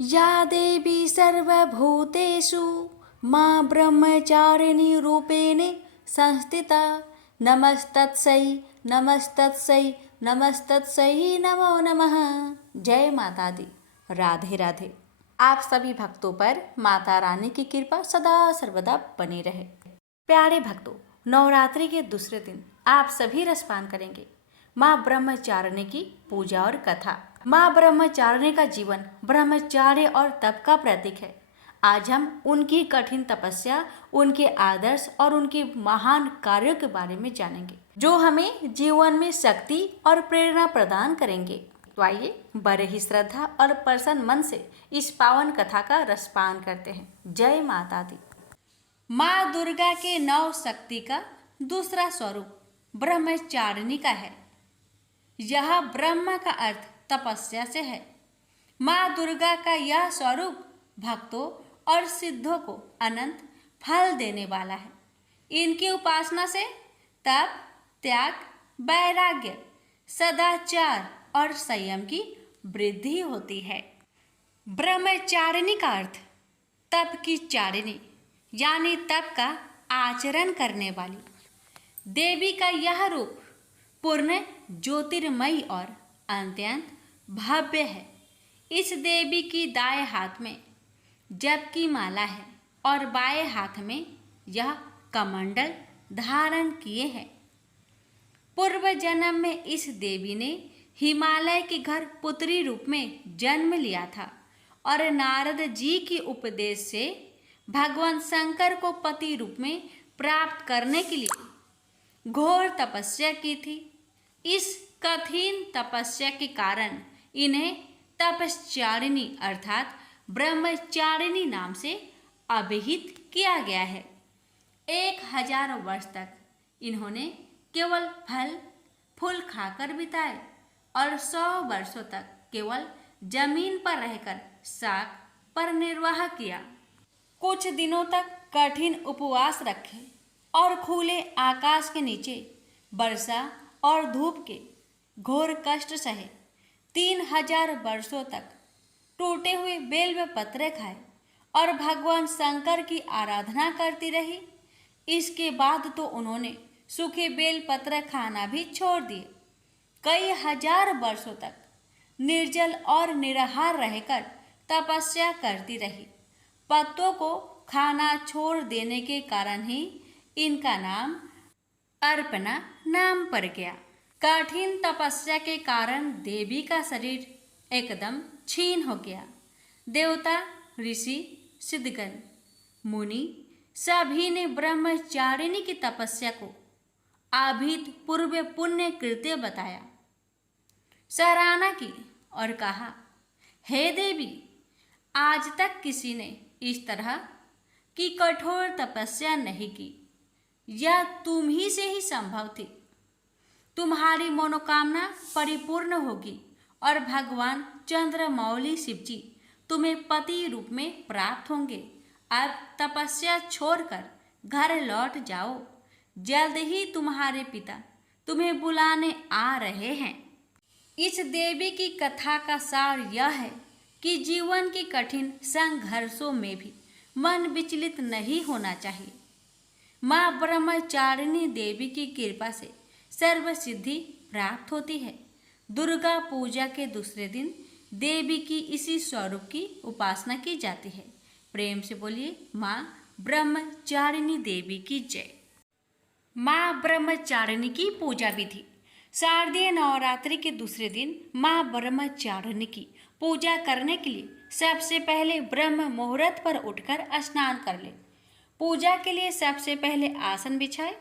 या देवी सर्वभूतेषु मां ब्रह्मचारिणी रूपेण संस्थिता नमस्तत्सै नमस्तत्सै नमस्तत्सै नमो नमः। जय माता दी। राधे राधे। आप सभी भक्तों पर माता रानी की कृपा सदा सर्वदा बनी रहे। प्यारे भक्तों, नवरात्रि के दूसरे दिन आप सभी रसपान करेंगे माँ ब्रह्मचारिणी की पूजा और कथा। माँ ब्रह्मचारिणी का जीवन ब्रह्मचार्य और तप का प्रतीक है। आज हम उनकी कठिन तपस्या, उनके आदर्श और उनके महान कार्यों के बारे में जानेंगे, जो हमें जीवन में शक्ति और प्रेरणा प्रदान करेंगे। तो आइए बड़े ही श्रद्धा और प्रसन्न मन से इस पावन कथा का रसपान करते हैं। जय माता दी। माँ दुर्गा के 9 शक्ति का दूसरा स्वरूप ब्रह्मचारिणी का है। यह ब्रह्म का अर्थ तपस्या से है। माँ दुर्गा का यह स्वरूप भक्तों और सिद्धों को अनंत फल देने वाला है। इनकी उपासना से तप, त्याग, वैराग्य, सदाचार और संयम की वृद्धि होती है। ब्रह्मचारिणी का अर्थ तप की चारिणी, यानी तप का आचरण करने वाली। देवी का यह रूप पूर्ण ज्योतिर्मयी और अत्यंत भव्य है। इस देवी की दाएं हाथ में जप की माला है और बाएं हाथ में यह कमंडल धारण किए हैं। पूर्व जन्म में इस देवी ने हिमालय के घर पुत्री रूप में जन्म लिया था और नारद जी के उपदेश से भगवान शंकर को पति रूप में प्राप्त करने के लिए घोर तपस्या की थी। इस कठिन तपस्या के कारण इन्हें तपश्चारिणी अर्थात ब्रह्मचारिणी नाम से अभिहित किया गया है। 1000 वर्ष तक इन्होंने केवल फल फूल खाकर बिताए और 100 वर्षों तक केवल जमीन पर रहकर शाक पर निर्वाह किया। कुछ दिनों तक कठिन उपवास रखे और खुले आकाश के नीचे वर्षा और धूप के घोर कष्ट सहे। 3000 वर्षों तक टूटे हुए बेल पत्रे खाए और भगवान शंकर की आराधना करती रही। इसके बाद तो उन्होंने सूखे बेल पत्र खाना भी छोड़ दिए। कई हजार वर्षों तक निर्जल और निराहार रहकर तपस्या करती रही। पत्तों को खाना छोड़ देने के कारण ही इनका नाम अर्पणा नाम पड़ गया। कठिन तपस्या के कारण देवी का शरीर एकदम क्षीण हो गया। देवता, ऋषि, सिद्धगण, मुनि सभी ने ब्रह्मचारिणी की तपस्या को अभीत पूर्व पुण्य कृत्य बताया, सराहना की और कहा, हे देवी, आज तक किसी ने इस तरह की कठोर तपस्या नहीं की। यह तुम ही से ही संभव थी। तुम्हारी मनोकामना परिपूर्ण होगी और भगवान चंद्रमौली शिवजी तुम्हें पति रूप में प्राप्त होंगे। अब तपस्या छोड़कर घर लौट जाओ। जल्द ही तुम्हारे पिता तुम्हें बुलाने आ रहे हैं। इस देवी की कथा का सार यह है कि जीवन के कठिन संघर्षों में भी मन विचलित नहीं होना चाहिए। माँ ब्रह्मचारिणी देवी की कृपा से सर्व सिद्धि प्राप्त होती है। दुर्गा पूजा के दूसरे दिन देवी की इसी स्वरूप की उपासना की जाती है। प्रेम से बोलिए माँ ब्रह्मचारिणी देवी की जय। माँ ब्रह्मचारिणी की पूजा विधि। शारदीय नवरात्रि के दूसरे दिन माँ ब्रह्मचारिणी की पूजा करने के लिए सबसे पहले ब्रह्म मुहूर्त पर उठकर स्नान कर ले। पूजा के लिए सबसे पहले आसन बिछाए।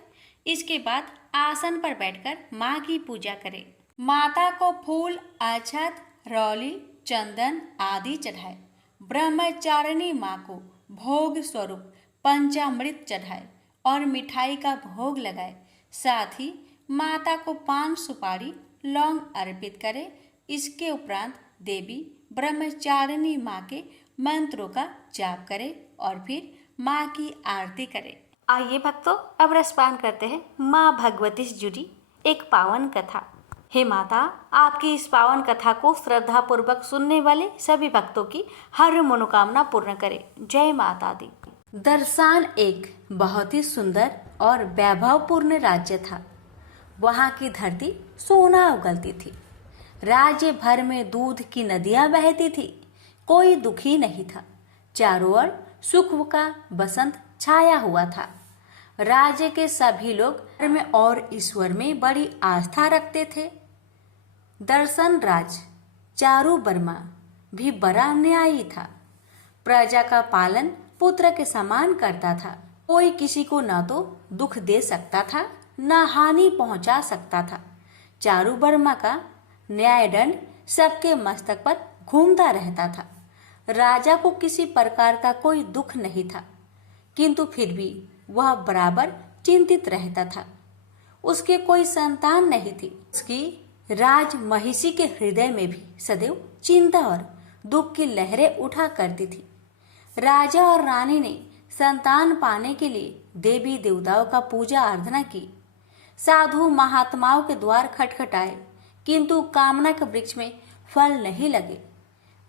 इसके बाद आसन पर बैठकर माँ की पूजा करें। माता को फूल, अक्षत, रौली, चंदन आदि चढ़ाए। ब्रह्मचारिणी माँ को भोग स्वरूप पंचामृत चढ़ाए और मिठाई का भोग लगाए। साथ ही माता को पान, सुपारी, लौंग अर्पित करें। इसके उपरांत देवी ब्रह्मचारिणी माँ के मंत्रों का जाप करें और फिर माँ की आरती करें। आइए भक्तों, अब रसपान करते हैं माँ भगवती से जुड़ी एक पावन कथा। हे माता, आपकी इस पावन कथा को श्रद्धा पूर्वक सुनने वाले सभी भक्तों की हर मनोकामना पूर्ण करे। जय माता दी। दर्शान एक बहुत ही सुंदर और वैभवपूर्ण राज्य था। वहाँ की धरती सोना उगलती थी। राज्य भर में दूध की नदियां बहती थी। कोई दुखी नहीं था। चारों ओर सुख का बसंत छाया हुआ था। राज्य के सभी लोग धर्म और ईश्वर में बड़ी आस्था रखते थे। दर्शन राज चारू वर्मा भी बड़ा न्यायी था। प्रजा का पालन पुत्र के समान करता था। कोई किसी को न तो दुख दे सकता था, न हानि पहुंचा सकता था। चारू वर्मा का न्याय दंड सबके मस्तक पर घूमता रहता था। राजा को किसी प्रकार का कोई दुख नहीं था, किंतु फिर भी वह बराबर चिंतित रहता था। उसके कोई संतान नहीं थी। उसकी राज महिषी के हृदय में भी सदैव चिंता और दुख की लहरें उठा करती थी। राजा और रानी ने संतान पाने के लिए देवी देवताओं का पूजा आराधना की। साधु महात्माओं के द्वार खटखटाए, किंतु कामना के वृक्ष में फल नहीं लगे।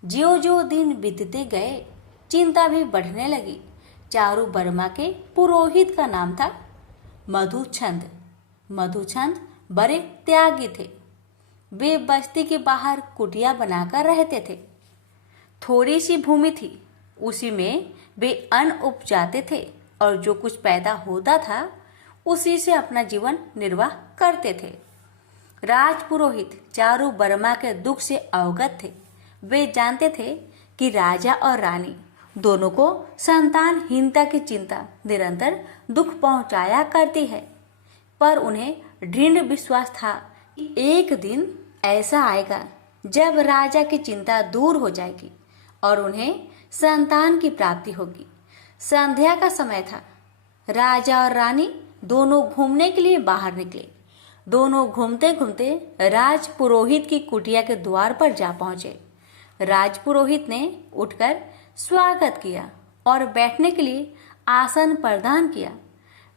ज्यों ज्यों दिन बीतते गए, चिंता भी बढ़ने लगी। चारू वर्मा के पुरोहित का नाम था मधुचंद। मधुचंद बड़े त्यागी थे। वे बस्ती के बाहर कुटिया बनाकर रहते थे। थोड़ी सी भूमि थी, उसी में वे अन्न उपजाते थे और जो कुछ पैदा होता था उसी से अपना जीवन निर्वाह करते थे। राजपुरोहित चारू वर्मा के दुख से अवगत थे। वे जानते थे कि राजा और रानी दोनों को संतानहीनता की चिंता निरंतर दुख पहुंचाया करती है, पर उन्हें दृढ़ विश्वास था कि एक दिन ऐसा आएगा जब राजा की चिंता दूर हो जाएगी और उन्हें संतान की प्राप्ति होगी। संध्या का समय था। राजा और रानी दोनों घूमने के लिए बाहर निकले। दोनों घूमते घूमते राजपुरोहित की कुटिया के द्वार पर जा पहुंचे। राजपुरोहित ने उठकर स्वागत किया और बैठने के लिए आसन प्रदान किया।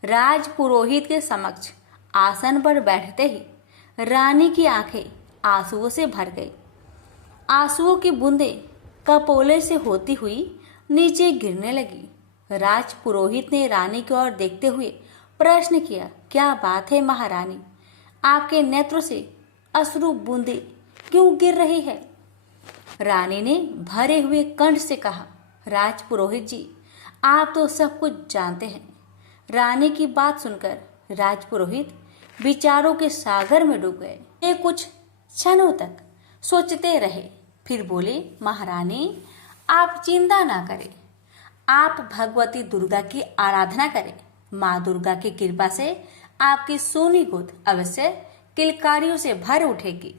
राजपुरोहित के समक्ष आसन पर बैठते ही रानी की आंखें आंसुओं से भर गई। आंसुओं की बूंदें कपोले से होती हुई नीचे गिरने लगी। राजपुरोहित ने रानी की ओर देखते हुए प्रश्न किया, क्या बात है महारानी, आपके नेत्रों से अश्रु बूंदें क्यों गिर रही है? रानी ने भरे हुए कंठ से कहा, राजपुरोहित जी, आप तो सब कुछ जानते हैं। रानी की बात सुनकर राजपुरोहित विचारों के सागर में डूब गए। ये कुछ क्षणों तक सोचते रहे, फिर बोले, महारानी आप चिंता ना करें, आप भगवती दुर्गा की आराधना करें। माँ दुर्गा की कृपा से आपकी सोनी गोद अवश्य किलकारियों से भर उठेगी।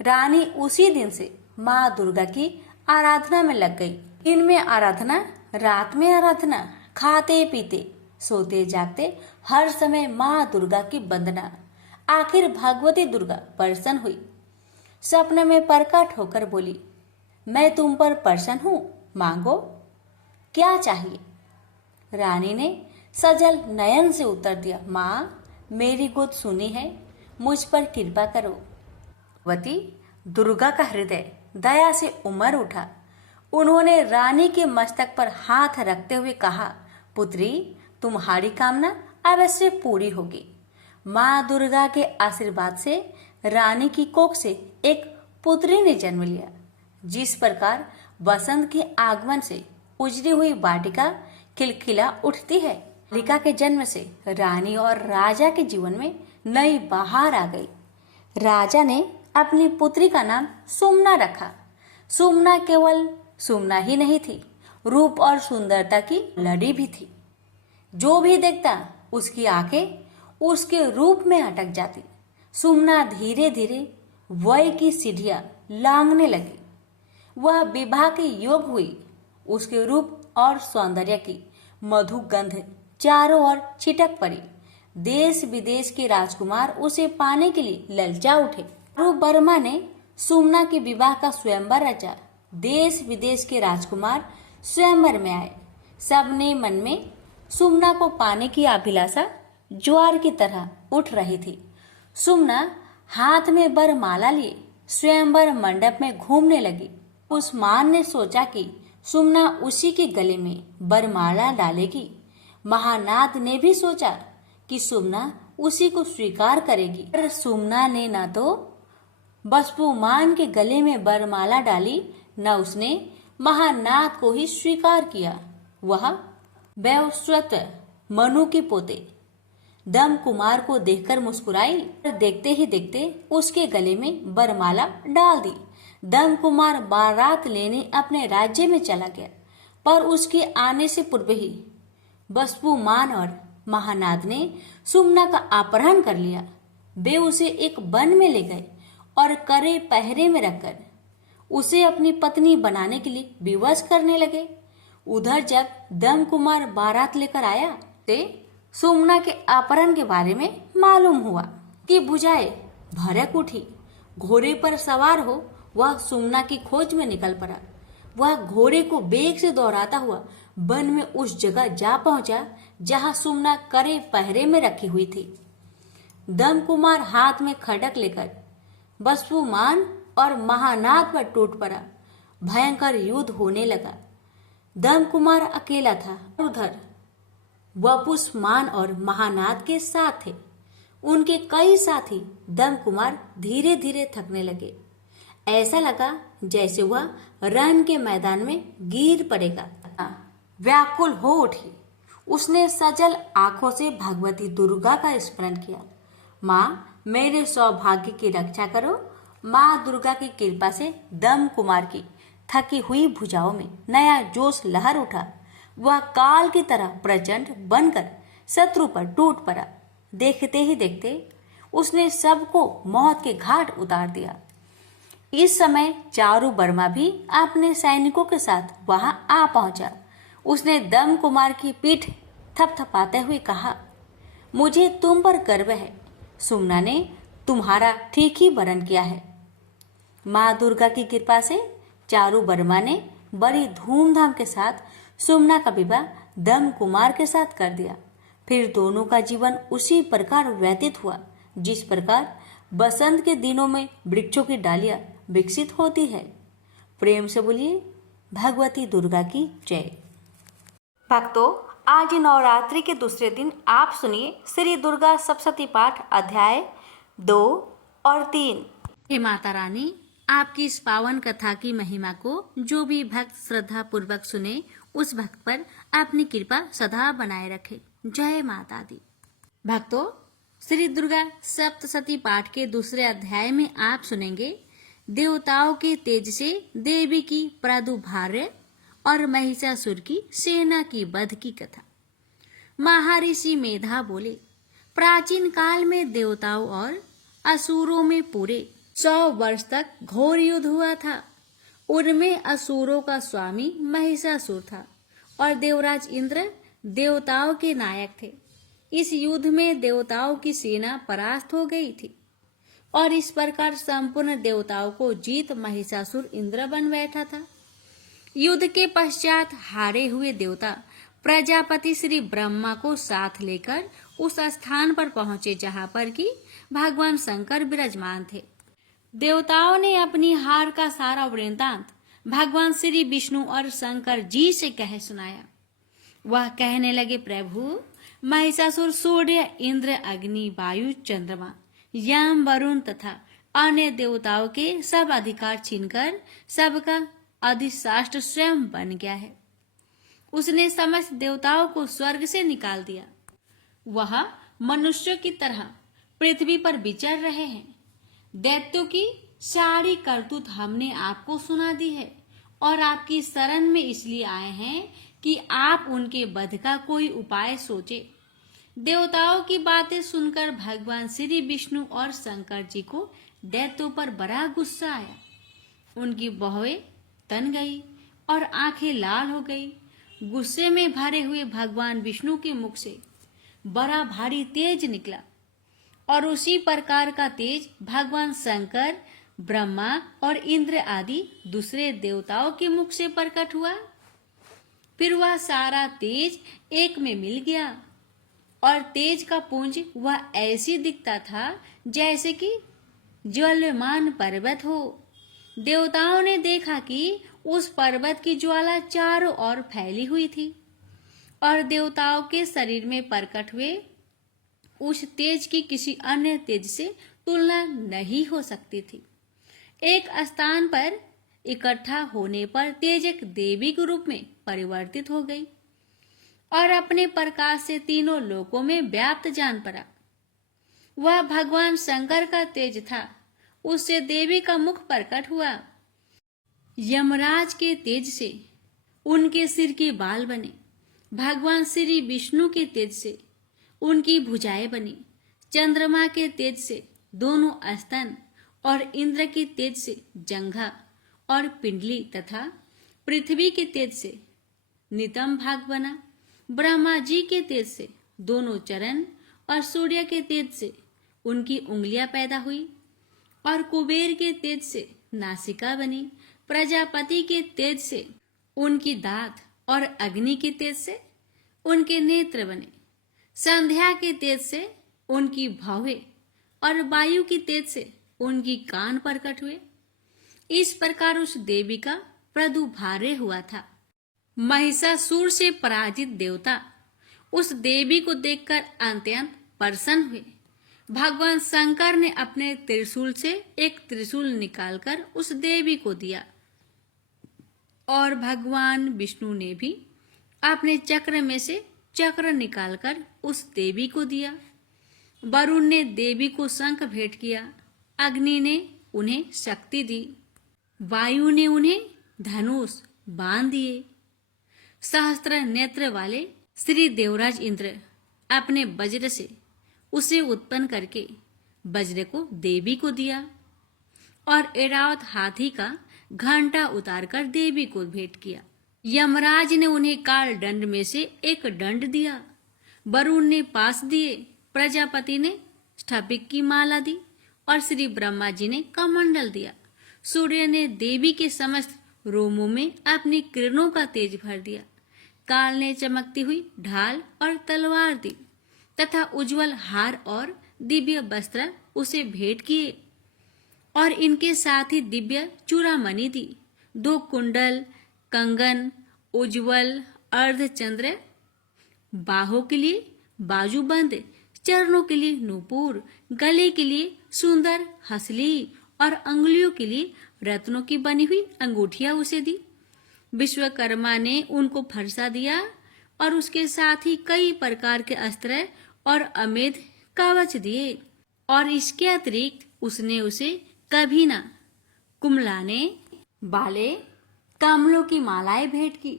रानी उसी दिन से माँ दुर्गा की आराधना में लग गई। दिन में आराधना, रात में आराधना, खाते पीते सोते जागते हर समय माँ दुर्गा की वंदना। आखिर भगवती दुर्गा प्रसन्न हुई। सपने में प्रकट होकर बोली, मैं तुम पर प्रसन्न हूँ, मांगो क्या चाहिए। रानी ने सजल नयन से उत्तर दिया, माँ मेरी गोद सुनी है, मुझ पर कृपा करो। भगवती दुर्गा का हृदय दया से उमड़ उठा। उन्होंने रानी के मस्तक पर हाथ रखते हुए कहा, पुत्री तुम्हारी कामना अवश्य पूरी होगी। माँ दुर्गा के आशीर्वाद से रानी की कोख से एक पुत्री ने जन्म लिया। जिस प्रकार बसंत के आगमन से उजड़ी हुई वाटिका खिलखिला उठती है, बालिका के जन्म से रानी और राजा के जीवन में नई बहार आ गई। राजा ने अपनी पुत्री का नाम सुमना रखा। सुमना केवल सुमना ही नहीं थी, रूप और सुंदरता की लड़ी भी थी। जो भी देखता उसकी आंखें उसके रूप में अटक जाती। सुमना धीरे धीरे वय की सीढ़ियां लांघने लगी। वह विवाह के योग हुई। उसके रूप और सौंदर्य की मधु गंध चारों ओर छिटक पड़ी। देश विदेश के राजकुमार उसे पाने के लिए ललचा उठे। चारू वर्मा ने सुमना के विवाह का स्वयंवर रचा। देश विदेश के राजकुमार स्वयंवर में आए। सबने मन में सुमना को पाने की अभिलाषा ज्वार की तरह उठ रही थी। सुमना हाथ में बरमाला लिए स्वयंवर मंडप में घूमने लगी। उस मान ने सोचा कि सुमना उसी के गले में बरमाला डालेगी। महानाद ने भी सोचा कि सुमना उसी को स्वीकार करेगी, पर सुमना ने न तो बसपुमान के गले में बरमाला डाली, न उसने महानाद को ही स्वीकार किया। वह वैवस्वत मनु के पोते दम कुमार को देखकर मुस्कुराई और देखते ही देखते उसके गले में बरमाला डाल दी। दम कुमार बारात लेने अपने राज्य में चला गया, पर उसके आने से पूर्व ही बसपुमान और महानाद ने सुमना का अपहरण कर लिया। वे उसे एक वन में ले गए और कड़े पहरे में रखकर उसे अपनी पत्नी बनाने के लिए विवश करने लगे। उधर जब दम कुमार बारात लेकर आया तो सुमना के अपहरण के बारे में मालूम हुआ कि भुजाएं भड़क उठी। घोड़े पर सवार हो वह सुमना की खोज में निकल पड़ा। वह घोड़े को बेग से दौड़ाता हुआ वन में उस जगह जा पहुंचा जहां सुमना कड़े पहरे में रखी हुई थी। दम कुमार हाथ में खड्ग लेकर बसपुमान और महानाद पर टूट पड़ा। भयंकर युद्ध होने लगा। दम कुमार अकेला था, उधर वपुष्मान और महानाद के साथ थे। उनके कई साथी दम कुमार धीरे धीरे थकने लगे। ऐसा लगा जैसे वह रण के मैदान में गिर पड़ेगा। व्याकुल हो उठी। उसने सजल आंखों से भगवती दुर्गा का स्मरण किया। माँ, मेरे सौभाग्य की रक्षा करो। माँ दुर्गा की कृपा से दम कुमार की थकी हुई भुजाओं में नया जोश लहर उठा। वह काल की तरह प्रचंड बनकर शत्रु पर टूट पड़ा। देखते ही देखते उसने सबको मौत के घाट उतार दिया। इस समय चारू वर्मा भी अपने सैनिकों के साथ वहां आ पहुंचा। उसने दम कुमार की पीठ थपथपाते हुए कहा, मुझे तुम पर गर्व है। सुमना ने तुम्हारा ठीक ही वरण किया है। माँ दुर्गा की कृपा से चारू वर्मा ने बड़ी धूमधाम के साथ सुमना का विवाह दम कुमार के साथ कर दिया। फिर दोनों का जीवन उसी प्रकार व्यतीत हुआ जिस प्रकार बसंत के दिनों में वृक्षों की डालियां विकसित होती है। प्रेम से बोलिए भगवती दुर्गा की जय। भक्तों, आज नवरात्रि के दूसरे दिन आप सुनिए श्री दुर्गा सप्तशती पाठ अध्याय 2 और 3। हे माता रानी, आपकी इस पावन कथा की महिमा को जो भी भक्त श्रद्धा पूर्वक सुने उस भक्त पर अपनी कृपा सदा बनाए रखे। जय माता दी। भक्तों, श्री दुर्गा सप्तशती पाठ के दूसरे अध्याय में आप सुनेंगे देवताओं के तेज से देवी की प्रादुर्भाव और महिषासुर की सेना की वध की कथा। महर्षि मेधा बोले, प्राचीन काल में देवताओं और असुरों में पूरे 100 वर्ष तक घोर युद्ध हुआ था। उनमें असुरों का स्वामी महिषासुर था और देवराज इंद्र देवताओं के नायक थे। इस युद्ध में देवताओं की सेना परास्त हो गई थी और इस प्रकार संपूर्ण देवताओं को जीत महिषासुर इंद्र बन बैठा था। युद्ध के पश्चात हारे हुए देवता प्रजापति श्री ब्रह्मा को साथ लेकर उस स्थान पर पहुंचे जहां पर कि भगवान शंकर विराजमान थे। देवताओं ने अपनी हार का सारा वृत्तांत भगवान श्री विष्णु और शंकर जी से कह सुनाया। वह कहने लगे, प्रभु, महिषासुर सूर्य, इंद्र, अग्नि, वायु, चंद्रमा, यम, वरुण तथा अन्य देवताओं के सब अधिकार छीनकर सबका अधिष्ठात्र स्वयं बन गया है। उसने समस्त देवताओं को स्वर्ग से निकाल दिया। वह मनुष्यों की तरह पृथ्वी पर विचर रहे हैं। दैत्यों की सारी करतूत हमने आपको सुना दी है और आपकी शरण में इसलिए आए हैं कि आप उनके वध का कोई उपाय सोचे। देवताओं की बातें सुनकर भगवान श्री विष्णु और शंकर जी को दैत्यों पर बड़ा गुस्सा आया। उनकी बहुएं तन गई और आंखें लाल हो गई। गुस्से में भरे हुए भगवान विष्णु के मुख से बड़ा भारी तेज निकला और उसी प्रकार का तेज भगवान शंकर, ब्रह्मा और इंद्र आदि दूसरे देवताओं के मुख से प्रकट हुआ। फिर वह सारा तेज एक में मिल गया और तेज का पुंज वह ऐसी दिखता था जैसे कि ज्वलमान पर्वत हो। देवताओं ने देखा कि उस पर्वत की ज्वाला चारों ओर फैली हुई थी और देवताओं के शरीर में प्रकट हुए उस तेज की किसी अन्य तेज से तुलना नहीं हो सकती थी। एक स्थान पर इकट्ठा होने पर तेज एक देवी के रूप में परिवर्तित हो गई और अपने प्रकाश से तीनों लोकों में व्याप्त जान पड़ा। वह भगवान शंकर का तेज था। उससे देवी का मुख प्रकट हुआ। यमराज के तेज से उनके सिर के बाल बने। भगवान श्री विष्णु के तेज से उनकी भुजाएं बनी। चंद्रमा के तेज से दोनों स्तन और इंद्र के तेज से जंघा और पिंडली तथा पृथ्वी के तेज से नितंब भाग बना। ब्रह्मा जी के तेज से दोनों चरण और सूर्य के तेज से उनकी उंगलियां पैदा हुई और कुबेर के तेज से नासिका बनी। प्रजापति के तेज से उनकी दांत और अग्नि के तेज से उनके नेत्र बने। संध्या के तेज से उनकी भौहें और वायु की तेज से उनकी कान प्रकट हुए। इस प्रकार उस देवी का प्रादुर्भाव हुआ था। महिषासुर से पराजित देवता उस देवी को देखकर अत्यंत प्रसन्न हुए। भगवान शंकर ने अपने त्रिशूल से एक त्रिशूल निकालकर उस देवी को दिया और भगवान विष्णु ने भी अपने चक्र में से चक्र निकालकर उस देवी को दिया। वरुण ने देवी को शंख भेंट किया। अग्नि ने उन्हें शक्ति दी। वायु ने उन्हें धनुष बांध दिए। सहस्त्र नेत्र वाले श्री देवराज इंद्र अपने वज्र से उसे उत्पन्न करके वज्र को देवी को दिया और ऐरावत हाथी का घंटा उतारकर देवी को भेंट किया। यमराज ने उन्हें काल दंड में से एक दंड दिया। वरुण ने पास दिए। प्रजापति ने स्फटिक की माला दी और श्री ब्रह्मा जी ने कमंडल दिया। सूर्य ने देवी के समस्त रोमों में अपनी किरणों का तेज भर दिया। काल ने चमकती हुई ढाल और तलवार दी तथा उज्जवल हार और दिव्य वस्त्र उसे भेंट किए और इनके साथ ही दिव्य चूड़ामणि दी। 2 कुंडल, कंगन, उज्जवल अर्धचंद्र, बाहों के लिए बाजूबंद, चरणों के लिए नूपुर, गले के लिए सुंदर हसली और अंगुलियों के लिए रत्नों की बनी हुई अंगूठियां उसे दी। विश्वकर्मा ने उनको फरसा दिया और उसके साथ ही कई प्रकार के अस्त्र और अमेध कवच दिए और इसके अतिरिक्त उसने उसे कभी ना कुमलाने वाले कमलों की मालाएं भेंट की।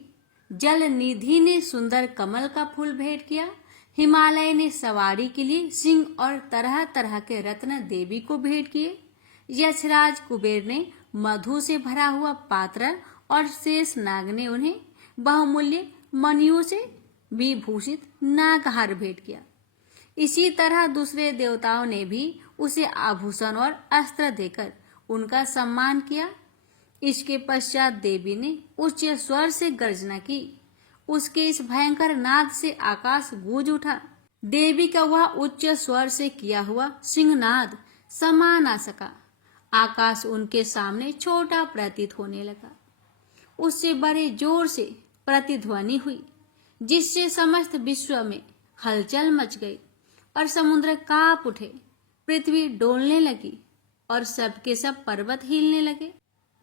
जल निधि ने सुंदर कमल का फूल भेंट किया। हिमालय ने सवारी के लिए सिंह और तरह तरह के रत्न देवी को भेंट किए। यक्षराज कुबेर ने मधु से भरा हुआ पात्र और शेष नाग ने उन्हें बहुमूल्य मणियों से विभूषित नागहार भेंट किया। इसी तरह दूसरे देवताओं ने भी उसे आभूषण और अस्त्र देकर उनका सम्मान किया। इसके पश्चात देवी ने उच्च स्वर से गर्जना की। उसके इस भयंकर नाद से आकाश गूंज उठा। देवी का वह उच्च स्वर से किया हुआ सिंहनाद समा ना सका। आकाश उनके सामने छोटा प्रतीत होने लगा। उससे बड़े जोर से प्रतिध्वनि हुई जिससे समस्त विश्व में हलचल मच गई और समुद्र कांप उठे। पृथ्वी डोलने लगी और सबके सब पर्वत हिलने लगे।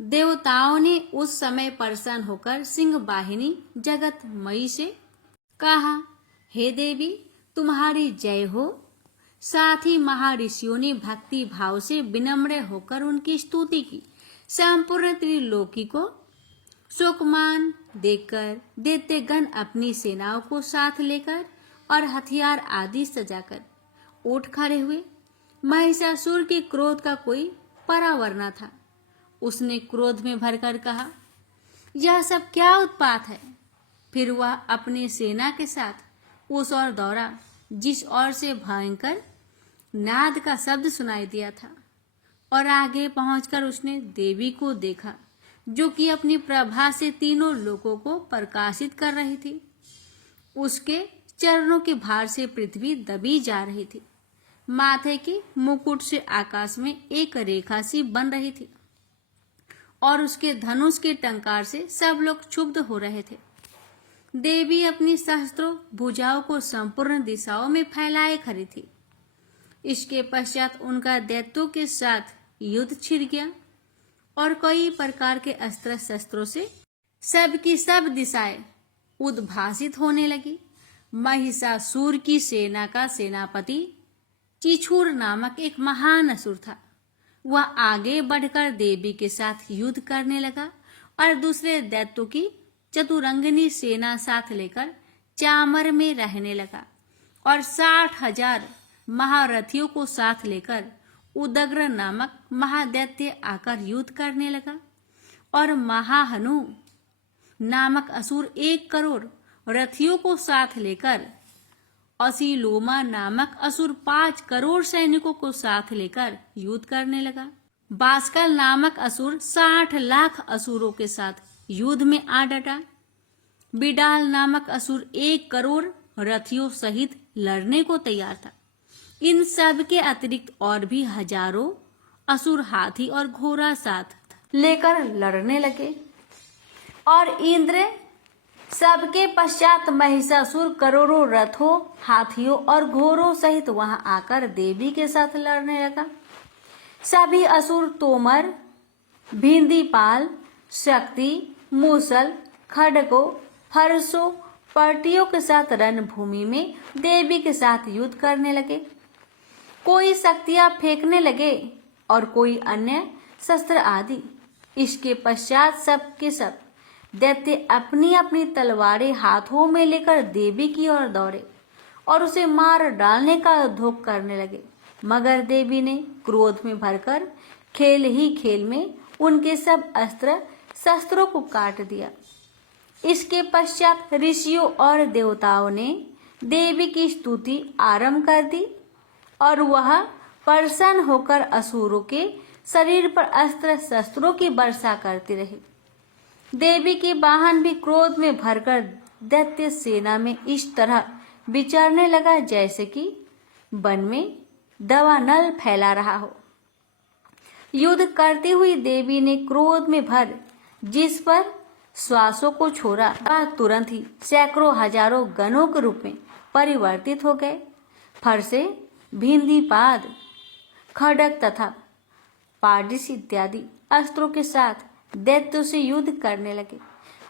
देवताओं ने उस समय प्रसन्न होकर सिंह वाहिनी जगतमयी से कहा, हे देवी तुम्हारी जय हो। साथ ही महर्षियों ने भक्ति भाव से विनम्र होकर उनकी स्तुति की। संपूर्ण त्रिलोकी को शोकमान देखकर दैत्यगण अपनी सेनाओं को साथ लेकर और हथियार आदि सजाकर उठ खड़े हुए। महिषासुर के क्रोध का कोई परावर न था। उसने क्रोध में भरकर कहा, यह सब क्या उत्पात है। फिर वह अपनी सेना के साथ उस ओर दौड़ा जिस ओर से भयंकर नाद का शब्द सुनाई दिया था और आगे पहुंचकर उसने देवी को देखा जो कि अपनी प्रभा से तीनों लोकों को प्रकाशित कर रही थी। उसके चरणों के भार से पृथ्वी दबी जा रही थी। माथे के मुकुट से आकाश में एक रेखा सी बन रही थी और उसके धनुष के टंकार से सब लोग क्षुब्ध हो रहे थे। देवी अपनी सहस्त्रों भुजाओं को संपूर्ण दिशाओं में फैलाए खड़ी थी। इसके पश्चात उनका दैत्यों के साथ युद्ध छिड़ गया और कई प्रकार के अस्त्र शस्त्रों से सबकी सब दिशाएं उद्भासित होने लगी। महिषासुर की सेना का सेनापति चिछुर नामक एक महान असुर था। वह आगे बढ़कर देवी के साथ युद्ध करने लगा और दूसरे दैत्यों की चतुरंगिनी सेना साथ लेकर चामर में रहने लगा और 60,000 महारथियों को साथ लेकर उदग्र नामक महादैत्य आकर युद्ध करने लगा और महाहनु नामक असुर 1 करोड़ रथियों को साथ लेकर असीलोमा नामक असुर 5 करोड़ सैनिकों को साथ लेकर युद्ध करने लगा। बास्कल नामक असुर 60 लाख असुरों के साथ युद्ध में आ डटा। बिडाल नामक असुर 1 करोड़ रथियों सहित लड़ने को तैयार था। इन सब के अतिरिक्त और भी हजारों असुर हाथी और घोड़ा साथ लेकर लड़ने लगे और इंद्र सबके पश्चात महिषासुर करोड़ों रथों, हाथियों और घोड़ों सहित वहां आकर देवी के साथ लड़ने लगा। सभी असुर तोमर, भिंदीपाल, शक्ति, मूसल, खड्गों, फरसों, पर्टियों के साथ रणभूमि में देवी के साथ युद्ध करने लगे। कोई शक्तियां फेंकने लगे और कोई अन्य शस्त्र आदि। इसके पश्चात सब के सब दैत्य अपनी अपनी तलवारें हाथों में लेकर देवी की ओर दौड़े और उसे मार डालने का उद्योग करने लगे। मगर देवी ने क्रोध में भरकर खेल ही खेल में उनके सब अस्त्र शस्त्रों को काट दिया। इसके पश्चात ऋषियों और देवताओं ने देवी की स्तुति आरंभ कर दी और वह प्रसन्न होकर असुरों के शरीर पर अस्त्र शस्त्रों की वर्षा करती रही। देवी के वाहन भी क्रोध में भरकर दैत्य सेना में इस तरह विचरने लगा जैसे कि वन में दावानल फैला रहा हो। युद्ध करती हुई देवी ने क्रोध में भर जिस पर श्वासों को छोड़ा वह तुरंत ही सैकड़ों हजारों गणों के रूप में परिवर्तित हो गए। फरसे, भिंदीपाद, खड्ग तथा पाडिस इत्यादि अस्त्रों के साथ दैत्यों से युद्ध करने लगे।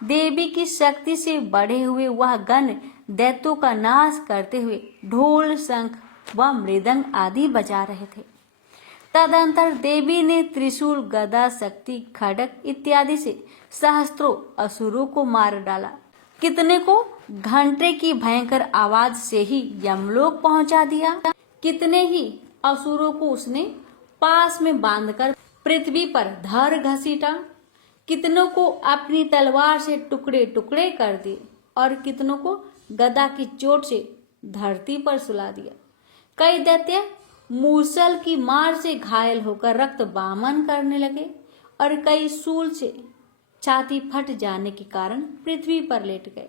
देवी की शक्ति से बढ़े हुए वह गण दैत्यों का नाश करते हुए ढोल, शंख व मृदंग आदि बजा रहे थे। तदंतर देवी ने त्रिशूल, गदा, शक्ति, खड्ग इत्यादि से सहस्त्रों असुरों को मार डाला। कितने को घंटे की भयंकर आवाज से ही यमलोक पहुंचा दिया। कितने ही असुरों को उसने पास में बांधकर पृथ्वी पर धर घसीटा। कितनों को अपनी तलवार से टुकड़े टुकड़े कर दिए और कितनों को गदा की चोट से धरती पर सुला दिया। कई दैत्य मूसल की मार से घायल होकर रक्त बामन करने लगे और कई शूल से छाती फट जाने के कारण पृथ्वी पर लेट गए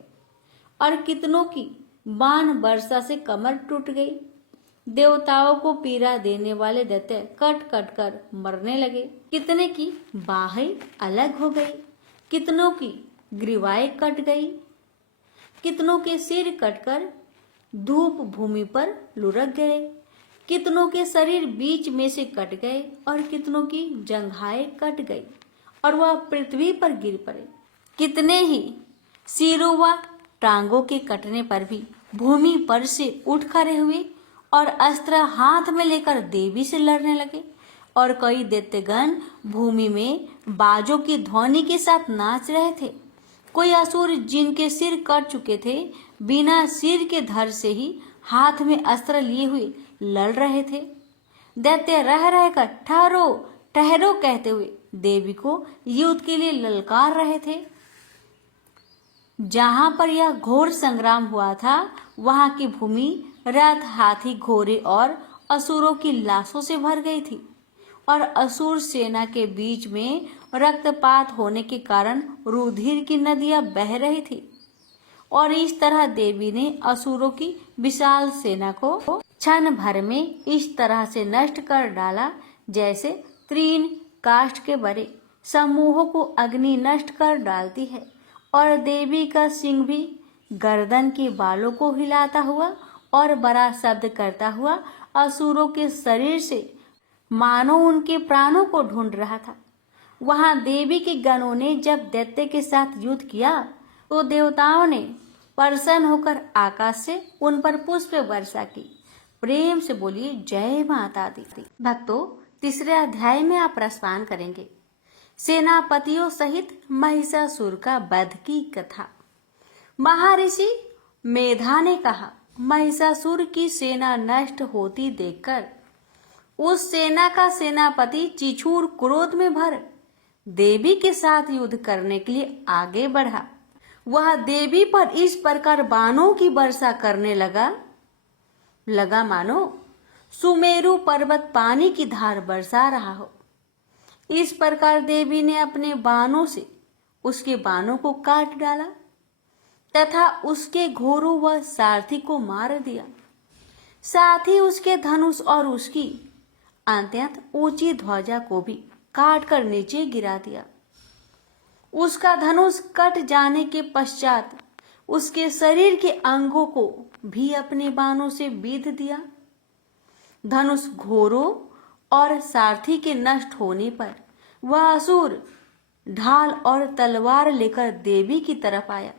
और कितनों की बाण वर्षा से कमर टूट गई। देवताओं को पीड़ा देने वाले दैत्य कट कट कर मरने लगे। कितने की बाहें अलग हो गई, कितनों की ग्रीवाएं कट गई, कितनों के सिर कटकर धूप भूमि पर लुढ़क गए, कितनों के शरीर बीच में से कट गए और कितनों की जंघाएं कट गई और वह पृथ्वी पर गिर पड़े। कितने ही सिरों व टांगों के कटने पर भी भूमि पर से उठ खड़े हुए और अस्त्र हाथ में लेकर देवी से लड़ने लगे और कई दैत्यगण भूमि में बाजों की ध्वनि के साथ नाच रहे थे। कोई असुर जिनके सिर कट चुके थे बिना सिर के धड़ से ही हाथ में अस्त्र लिए हुए लड़ रहे थे। दैत्य रह रहकर ठहरो ठहरो कहते हुए देवी को युद्ध के लिए ललकार रहे थे। जहां पर यह घोर संग्राम हुआ था वहां की भूमि रथ, हाथी, घोड़े और असुरों की लाशों से भर गई थी और असुर सेना के बीच में रक्तपात होने के कारण रुधिर की नदियां बह रही थी और इस तरह देवी ने असुरों की विशाल सेना को क्षण भर में इस तरह से नष्ट कर डाला जैसे तृण काष्ठ के बड़े समूहों को अग्नि नष्ट कर डालती है। और देवी का सिंह भी गर्दन के बालों को हिलाता हुआ और बड़ा शब्द करता हुआ असुरों के शरीर से मानो उनके प्राणों को ढूंढ रहा था। वहां देवी के गणों ने जब दैत्य के साथ युद्ध किया तो देवताओं ने प्रसन्न होकर आकाश से उन पर पुष्प वर्षा की। प्रेम से बोलिए जय माता दी। भक्तों, तीसरे अध्याय में आप रसपान करेंगे सेनापतियों सहित महिषासुर का वध की कथा। महर्षि मेधा ने कहा, महिषासुर की सेना नष्ट होती देखकर उस सेना का सेनापति चिछूर क्रोध में भर देवी के साथ युद्ध करने के लिए आगे बढ़ा। वह देवी पर इस प्रकार बाणों की वर्षा करने लगा मानो सुमेरु पर्वत पानी की धार बरसा रहा हो। इस प्रकार देवी ने अपने बाणों से उसके बाणों को काट डाला तथा उसके घोड़ों व सारथी को मार दिया। साथ ही उसके धनुष और उसकी अत्यंत ऊंची ध्वजा को भी काट कर नीचे गिरा दिया। उसका धनुष कट जाने के पश्चात उसके शरीर के अंगों को भी अपने बाणों से बीध दिया। धनुष घोड़ों और सारथी के नष्ट होने पर वह असुर ढाल और तलवार लेकर देवी की तरफ आया।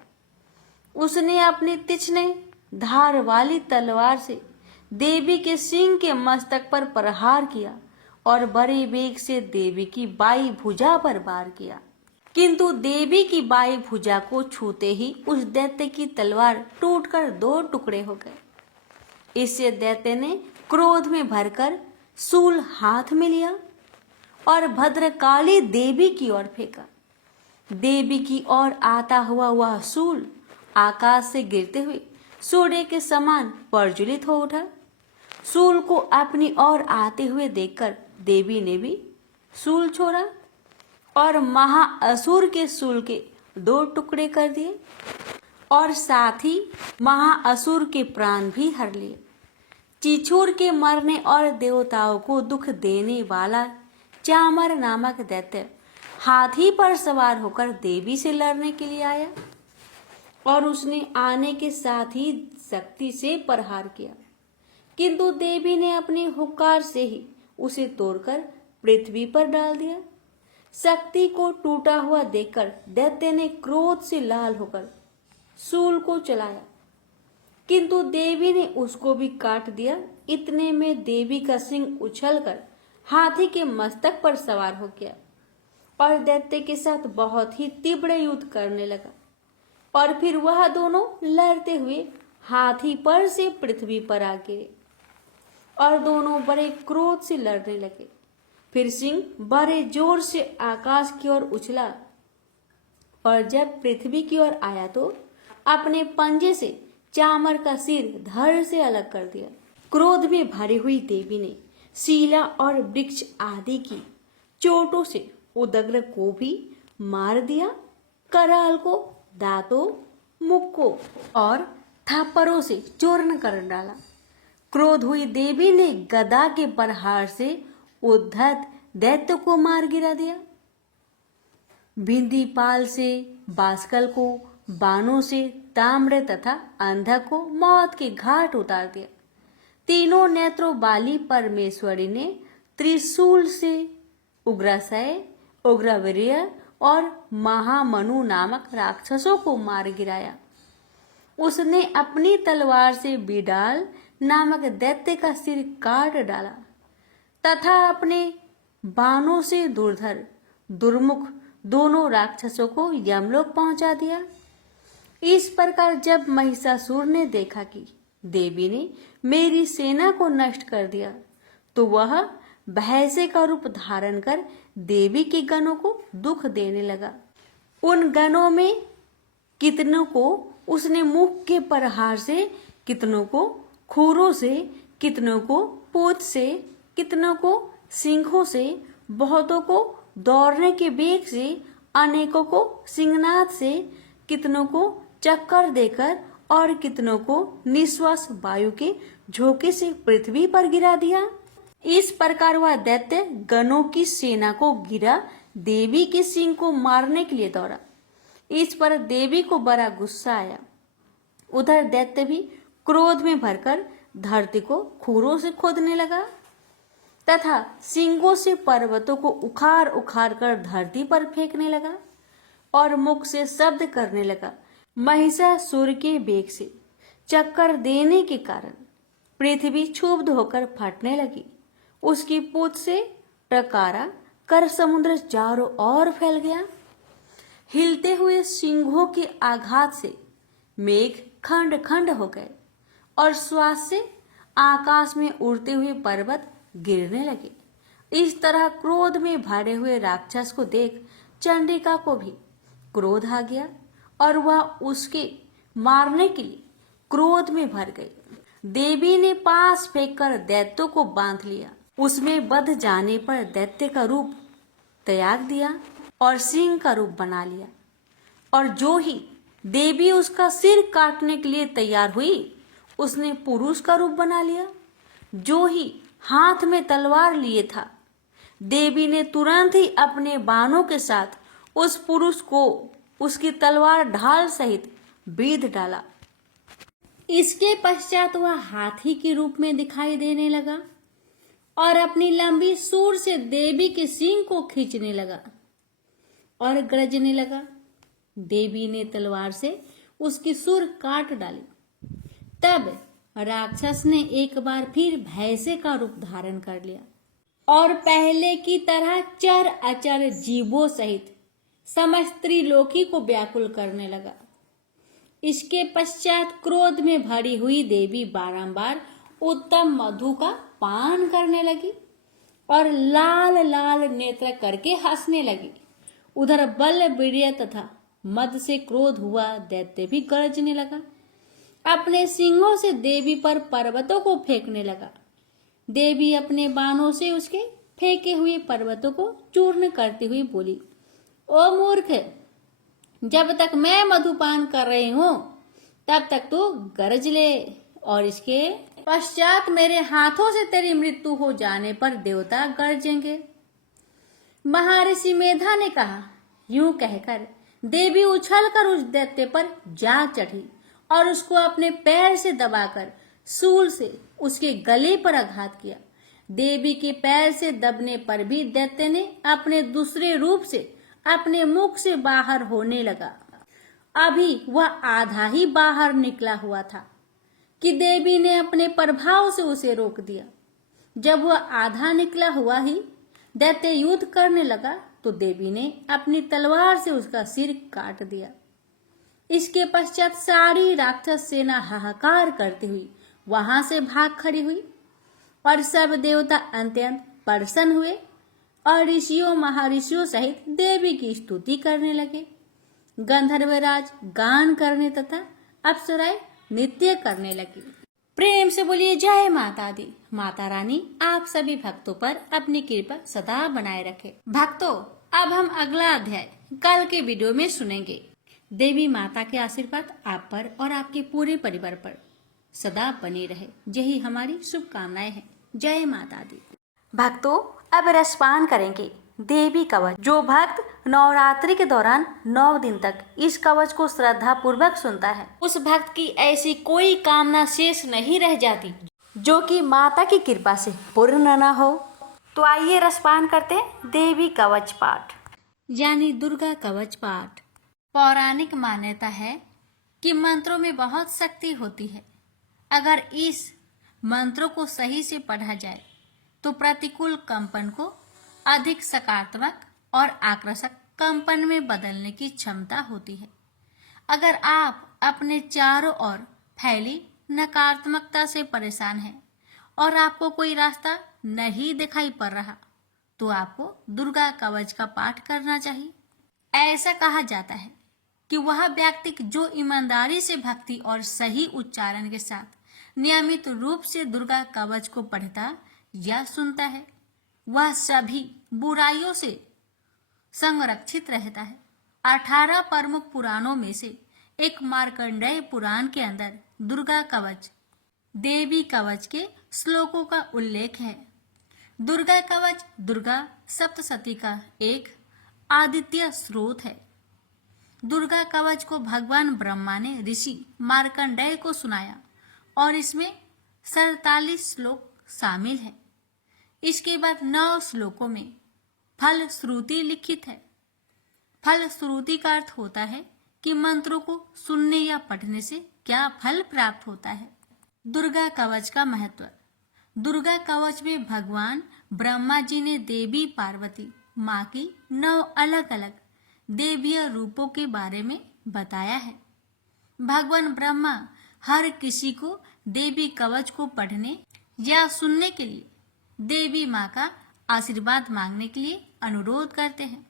उसने अपनी तीक्ष्ण धार वाली तलवार से देवी के सिंह के मस्तक पर प्रहार किया और बड़े वेग से देवी की बाई भुजा पर वार किया। किंतु देवी की बाई भुजा को छूते ही उस दैत्य की तलवार टूटकर 2 टुकड़े हो गए। इससे दैत्य ने क्रोध में भरकर शूल हाथ में लिया और भद्रकाली देवी की ओर फेंका। देवी की ओर आता हुआ वह शूल आकाश से गिरते हुए सूर्य के समान प्रज्वलित हो उठा। शूल को अपनी ओर आते हुए देखकर देवी ने भी शूल छोड़ा और महाअसुर के शूल के 2 टुकड़े कर दिए और साथ ही महाअसुर के प्राण भी हर लिए। चिछूर के मरने और देवताओं को दुख देने वाला चामर नामक दैत्य हाथी पर सवार होकर देवी से लड़ने के लिए आया और उसने आने के साथ ही शक्ति से प्रहार किया। किंतु देवी ने अपने हुक्कार से ही उसे तोड़कर पृथ्वी पर डाल दिया। शक्ति को टूटा हुआ देखकर दैत्य ने क्रोध से लाल होकर शूल को चलाया, किंतु देवी ने उसको भी काट दिया। इतने में देवी का सिंह उछलकर हाथी के मस्तक पर सवार हो गया और दैत्य के साथ बहुत ही तीव्र युद्ध करने लगा। और फिर वह दोनों लड़ते हुए हाथी पर से पृथ्वी पर आ गिरे और दोनों बड़े क्रोध से लड़ने लगे। फिर सिंह बड़े जोर से आकाश की ओर उछला और जब पृथ्वी की ओर आया तो अपने पंजे से चामर का सिर धड़ से अलग कर दिया। क्रोध में भरी हुई देवी ने शीला और वृक्ष आदि की चोटों से उदग्र को भी मार दिया। कराल को दांतों, मुख को और थप्पड़ों से चूर्ण कर डाला। क्रोध हुई देवी ने गदा के प्रहार से उद्धत दैत्य को मार गिरा दिया। भिंदीपाल से बास्कल को बाणों से ताम्र तथा अंधक को मौत के घाट उतार दिया। तीनों नेत्रों वाली परमेश्वरी ने त्रिशूल से उग्रासय, उग्रवीर्य और महामनु नामक राक्षसों को मार गिराया। उसने अपनी तलवार से बिडाल नामक दैत्य का सिर काट डाला तथा अपने बाणों से दुर्धर दुर्मुख दोनों राक्षसों को यमलोक पहुंचा दिया। इस प्रकार जब महिषासुर ने देखा कि देवी ने मेरी सेना को नष्ट कर दिया तो वह भैंसे का रूप धारण कर देवी के गणों को दुख देने लगा। उन गणों में कितनों को उसने मुख के प्रहार से, कितनों को खुरों से, कितनों को पूंछ से, कितनों को सिंहों से, बहुतों को दौड़ने के वेग से, अनेकों को सिंहनाद से, कितनों को चक्कर देकर और कितनों को निश्वास वायु के झोंके से पृथ्वी पर गिरा दिया। इस प्रकार वह दैत्य गणों की सेना को गिरा देवी के सिंह को मारने के लिए दौड़ा। इस पर देवी को बड़ा गुस्सा आया। उधर दैत्य भी क्रोध में भरकर धरती को खूरों से खोदने लगा तथा सिंगों से पर्वतों को उखाड़ उखाड़ कर धरती पर फेंकने लगा और मुख से शब्द करने लगा। महिषासुर के वेग से चक्कर देने के कारण पृथ्वी क्षुब्ध होकर फटने लगी। उसकी पूंछ से टकारा कर समुद्र चारों ओर फैल गया। हिलते हुए सिंहों के आघात से मेघ खंड खंड हो गए और श्वास से आकाश में उड़ते हुए पर्वत गिरने लगे। इस तरह क्रोध में भरे हुए राक्षस को देख चंडिका को भी क्रोध आ गया और वह उसके मारने के लिए क्रोध में भर गई। देवी ने पास फेंककर दैत्यों को बांध लिया। उसमें बध जाने पर दैत्य का रूप त्याग दिया और सिंह का रूप बना लिया और जो ही देवी उसका सिर काटने के लिए तैयार हुई उसने पुरुष का रूप बना लिया। जो ही हाथ में तलवार लिए था देवी ने तुरंत ही अपने बाणों के साथ उस पुरुष को उसकी तलवार ढाल सहित बीध डाला। इसके पश्चात वह हाथी के रूप में दिखाई देने लगा और अपनी लंबी सूंड से देवी के सिंह को खींचने लगा और गरजने लगा। देवी ने तलवार से उसकी सूंड काट डाली। तब राक्षस ने एक बार फिर भैंसे का रूप धारण कर लिया और पहले की तरह चर अचर जीवों सहित समस्त त्रिलोकी को व्याकुल करने लगा। इसके पश्चात क्रोध में भरी हुई देवी बारंबार उत्तम मधु का पान करने लगी और लाल लाल नेत्र करके हंसने लगी। उधर बल वीर्य तथा मद से क्रोध हुआ दैत्य भी गरजने लगा। अपने सिंगों से देवी पर पर्वतों को फेंकने लगा। देवी अपने बाणों से उसके फेंके हुए पर्वतों को चूर्ण करती हुई बोली, ओ मूर्ख, जब तक मैं मधुपान कर रही हूं तब तक तू गरज ले और इसके पश्चात मेरे हाथों से तेरी मृत्यु हो जाने पर देवता गरजेंगे। महर्षि मेधा ने कहा। यूं कहकर देवी उछलकर उस दैत्य पर जा चढ़ी और उसको अपने पैर से दबाकर सूल से उसके गले पर आघात किया। देवी के पैर से दबने पर भी दैत्य ने अपने दूसरे रूप से अपने मुख से बाहर होने लगा। अभी वह आधा ही बाहर निकला हुआ था कि देवी ने अपने प्रभाव से उसे रोक दिया। जब वह आधा निकला हुआ ही दैत्य युद्ध करने लगा तो देवी ने अपनी तलवार से उसका सिर काट दिया। इसके पश्चात सारी राक्षस सेना हाहाकार करती हुई वहां से भाग खड़ी हुई और सब देवता अत्यंत प्रसन्न हुए और ऋषियों महर्षियों सहित देवी की स्तुति करने लगे। गंधर्वराज गान करने तथा अप्सराएं नृत्य करने लगी। प्रेम से बोलिए जय माता दी। माता रानी आप सभी भक्तों पर अपनी कृपा सदा बनाए रखे। भक्तों, अब हम अगला अध्याय कल के वीडियो में सुनेंगे। देवी माता के आशीर्वाद आप पर और आपके पूरे परिवार पर सदा बनी रहे, यही हमारी शुभकामनाएं हैं। जय माता दी। भक्तों, अब रसपान करेंगे देवी कवच। जो भक्त नवरात्रि के दौरान 9 दिन तक इस कवच को श्रद्धा पूर्वक सुनता है उस भक्त की ऐसी कोई कामना शेष नहीं रह जाती जो कि माता की कृपा से पूर्ण न हो। तो आइए रसपान करते हैं देवी कवच पाठ यानी दुर्गा कवच पाठ। पौराणिक मान्यता है कि मंत्रों में बहुत शक्ति होती है। अगर इस मंत्रों को सही से पढ़ा जाए तो प्रतिकूल कंपन को अधिक सकारात्मक और आकर्षक कंपन में बदलने की क्षमता होती है। अगर आप अपने चारों ओर फैली नकारात्मकता से परेशान हैं और आपको कोई रास्ता नहीं दिखाई पड़ रहा तो आपको दुर्गा कवच का पाठ करना चाहिए। ऐसा कहा जाता है कि वह व्यक्ति जो ईमानदारी से भक्ति और सही उच्चारण के साथ नियमित रूप से दुर्गा कवच को पढ़ता या सुनता है वह सभी बुराइयों से संरक्षित रहता है। 18 प्रमुख पुराणों में से एक मार्कंडेय पुराण के अंदर दुर्गा कवच, देवी कवच के श्लोकों का उल्लेख है। दुर्गा कवच दुर्गा सप्तशती का एक आदित्य स्रोत है। दुर्गा कवच को भगवान ब्रह्मा ने ऋषि मार्कंडेय को सुनाया और इसमें 47 श्लोक शामिल है। इसके बाद 9 श्लोकों में फल श्रुति लिखित है। फल श्रुति का अर्थ होता है कि मंत्रों को सुनने या पढ़ने से क्या फल प्राप्त होता है। दुर्गा कवच का महत्व। दुर्गा कवच में भगवान ब्रह्मा जी ने देवी पार्वती माँ की 9 अलग अलग देवीय रूपों के बारे में बताया है। भगवान ब्रह्मा हर किसी को देवी कवच को पढ़ने या सुनने के लिए देवी माँ का आशीर्वाद मांगने के लिए अनुरोध करते हैं।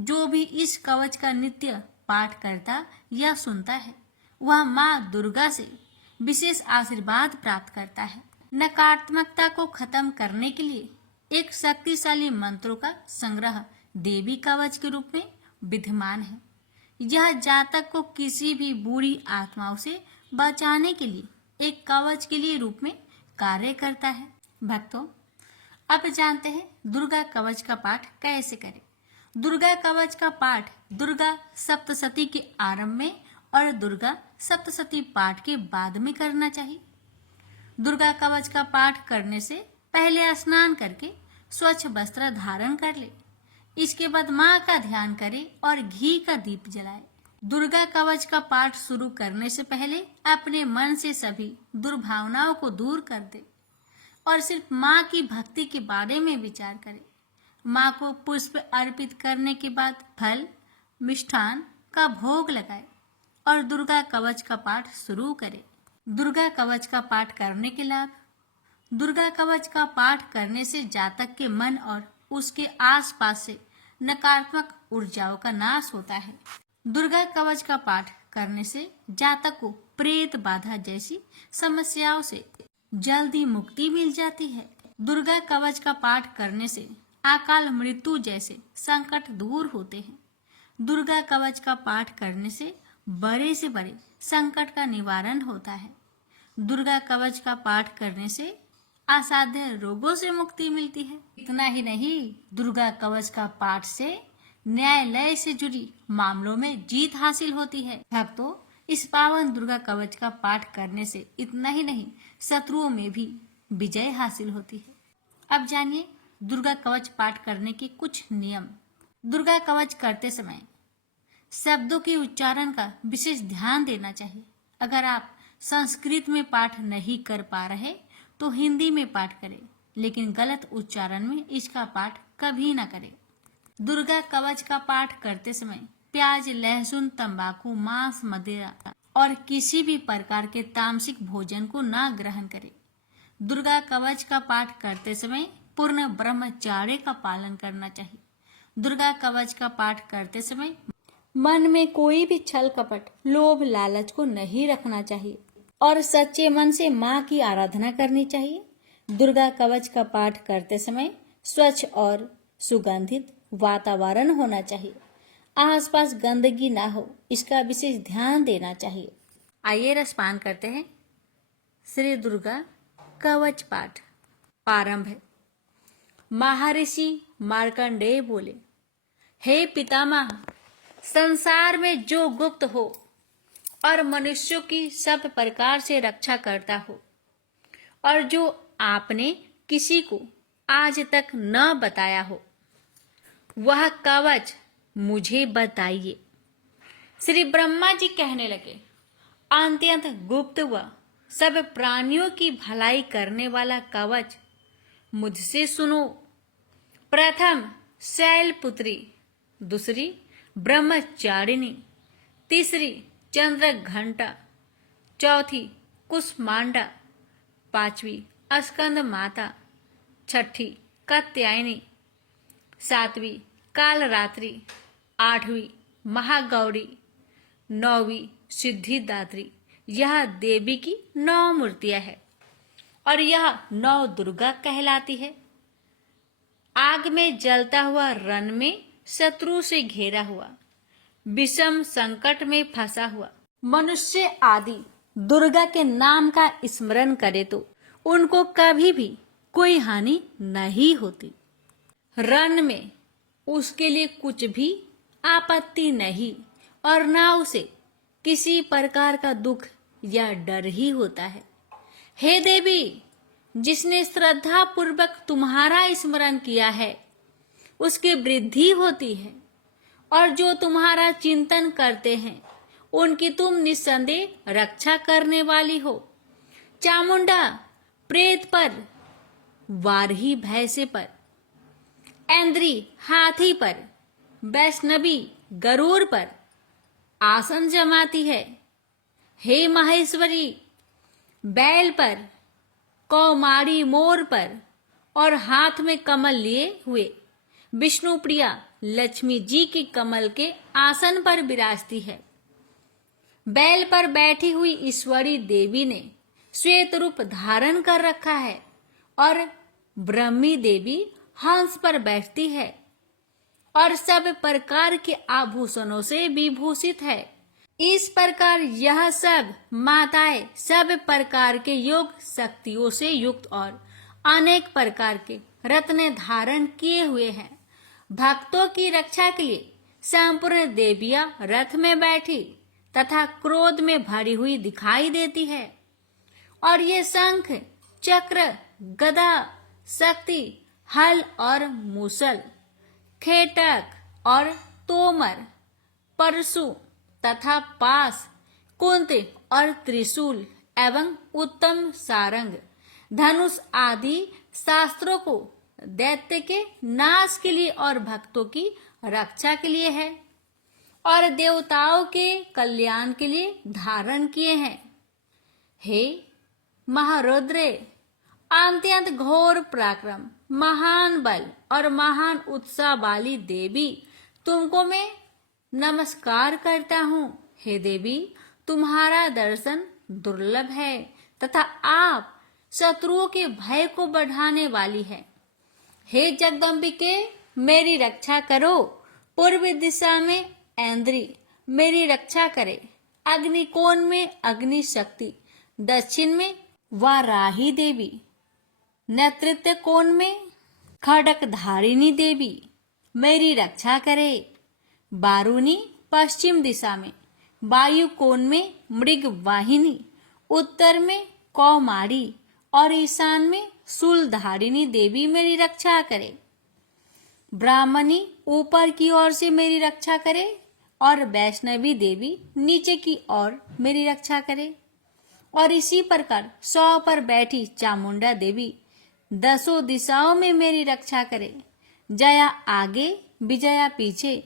जो भी इस कवच का नित्य पाठ करता या सुनता है वह माँ दुर्गा से विशेष आशीर्वाद प्राप्त करता है। नकारात्मकता को खत्म करने के लिए एक शक्तिशाली मंत्रों का संग्रह देवी कवच के रूप में विद्यमान है। यह जातक को किसी भी बुरी आत्माओं से बचाने के लिए एक कवच के लिए रूप में कार्य करता है। भक्तों, अब जानते हैं दुर्गा कवच का पाठ कैसे करें। दुर्गा कवच का पाठ दुर्गा सप्तशती के आरंभ में और दुर्गा सप्तशती पाठ के बाद में करना चाहिए। दुर्गा कवच का पाठ करने से पहले स्नान करके स्वच्छ वस्त्र धारण कर ले। इसके बाद माँ का ध्यान करे और घी का दीप जलाए। दुर्गा कवच का पाठ शुरू करने से पहले अपने मन से सभी दुर्भावनाओं को दूर कर दे और सिर्फ माँ की भक्ति के बारे में विचार करे। माँ को पुष्प अर्पित करने के बाद फल मिष्ठान का भोग लगाए और दुर्गा कवच का पाठ शुरू करे। दुर्गा कवच का पाठ करने के लाभ। दुर्गा कवच का पाठ करने से जातक के मन और उसके आसपास से नकारात्मक ऊर्जाओं का नाश होता है। दुर्गा कवच का पाठ करने से जातक को प्रेत बाधा जैसी समस्याओं से जल्दी मुक्ति मिल जाती है। दुर्गा कवच का पाठ करने से अकाल मृत्यु जैसे संकट दूर होते हैं। दुर्गा कवच का पाठ करने से बड़े से बड़े संकट का निवारण होता है। दुर्गा कवच का पाठ करने से असाध्य रोगों से मुक्ति मिलती है। इतना ही नहीं, दुर्गा कवच का पाठ से न्यायालय से जुड़ी मामलों में जीत हासिल होती है। भक्तों, इस पावन दुर्गा कवच का पाठ करने से इतना ही नहीं, शत्रुओं में भी विजय हासिल होती है। अब जानिए दुर्गा कवच पाठ करने के कुछ नियम। दुर्गा कवच करते समय शब्दों के उच्चारण का विशेष ध्यान देना चाहिए। अगर आप संस्कृत में पाठ नहीं कर पा रहे तो हिंदी में पाठ करें, लेकिन गलत उच्चारण में इसका पाठ कभी न करें। दुर्गा कवच का पाठ करते समय प्याज, लहसुन, तंबाकू, मांस, मदिरा और किसी भी प्रकार के तामसिक भोजन को ना ग्रहण करें। दुर्गा कवच का पाठ करते समय पूर्ण ब्रह्मचर्य का पालन करना चाहिए। दुर्गा कवच का पाठ करते समय मन में कोई भी छल कपट, लोभ, लालच को नहीं रखना चाहिए और सच्चे मन से माँ की आराधना करनी चाहिए। दुर्गा कवच का पाठ करते समय स्वच्छ और सुगंधित वातावरण होना चाहिए। आसपास गंदगी ना हो, इसका विशेष ध्यान देना चाहिए। आइए रसपान करते हैं। श्री दुर्गा कवच पाठ प्रारंभ है। महर्षि मार्कंडेय बोले, हे पितामह, संसार में जो गुप्त हो और मनुष्यों की सब प्रकार से रक्षा करता हो और जो आपने किसी को आज तक न बताया हो, वह कवच मुझे बताइए। श्री ब्रह्मा जी कहने लगे, अत्यंत गुप्त व सब प्राणियों की भलाई करने वाला कवच मुझसे सुनो। प्रथम शैलपुत्री, दूसरी ब्रह्मचारिणी, तीसरी चंद्र घंटा, चौथी कुष्मांडा, पांचवी स्कंद माता, छठी कात्यायनी, सातवीं कालरात्रि, आठवीं महागौरी, नौवीं सिद्धिदात्री। यह देवी की 9 मूर्तियां हैं और यह 9 दुर्गा कहलाती है। आग में जलता हुआ रण में शत्रु से घेरा हुआ, विषम संकट में फंसा हुआ, मनुष्य आदि दुर्गा के नाम का स्मरण करे तो उनको कभी भी कोई हानि नहीं होती। रण में उसके लिए कुछ भी आपत्ति नहीं और ना उसे किसी प्रकार का दुख या डर ही होता है। हे देवी, जिसने श्रद्धा पूर्वक तुम्हारा स्मरण किया है उसकी वृद्धि होती है और जो तुम्हारा चिंतन करते हैं उनकी तुम निस्संदेह रक्षा करने वाली हो। चामुंडा प्रेत पर, वारही भैंसे पर, ऐन्द्री हाथी पर, वैष्णवी गरुड़ पर आसन जमाती है। हे महेश्वरी, बैल पर, कौमारी मोर पर और हाथ में कमल लिए हुए विष्णु प्रिया लक्ष्मी जी की कमल के आसन पर विराजती है। बैल पर बैठी हुई ईश्वरी देवी ने श्वेत रूप धारण कर रखा है और ब्रह्मी देवी हंस पर बैठती है और सब प्रकार के आभूषणों से विभूषित है। इस प्रकार यह सब माताएं सब प्रकार के योग शक्तियों से युक्त और अनेक प्रकार के रत्न धारण किए हुए हैं। भक्तों की रक्षा के लिए संपूर्ण देवियां रथ में बैठी तथा क्रोध में भरी हुई दिखाई देती है और ये शंख, चक्र, गदा, शक्ति, हल और मूसल, खेटक और तोमर, परशु तथा पास, कुंत और त्रिशूल एवं उत्तम सारंग, धनुष आदि शास्त्रों को दैत्य के नाश के लिए और भक्तों की रक्षा के लिए है और देवताओं के कल्याण के लिए धारण किए हैं। हे महारुद्रे, अत्यंत घोर पराक्रम, महान बल और महान उत्साह वाली देवी, तुमको मैं नमस्कार करता हूँ। हे देवी, तुम्हारा दर्शन दुर्लभ है तथा आप शत्रुओं के भय को बढ़ाने वाली है। हे जगदम्बिके, मेरी रक्षा करो। पूर्व दिशा में ऐन्द्री मेरी रक्षा करे, अग्निकोण में अग्नि शक्ति, दक्षिण में वाराही देवी, नेतृत्व कोण में खड़क धारिणी देवी मेरी रक्षा करे। बारूनी पश्चिम दिशा में, वायु कोण में मृग वाहिनी, उत्तर में कौमारी और ईशान में शूलधारिणी देवी मेरी रक्षा करे। ब्राह्मणी ऊपर की ओर से मेरी रक्षा करे और वैष्णवी देवी नीचे की ओर मेरी रक्षा करे। और इसी प्रकार 100 पर बैठी चामुंडा देवी 10 दिशाओं में मेरी रक्षा करे। जया आगे, विजया पीछे,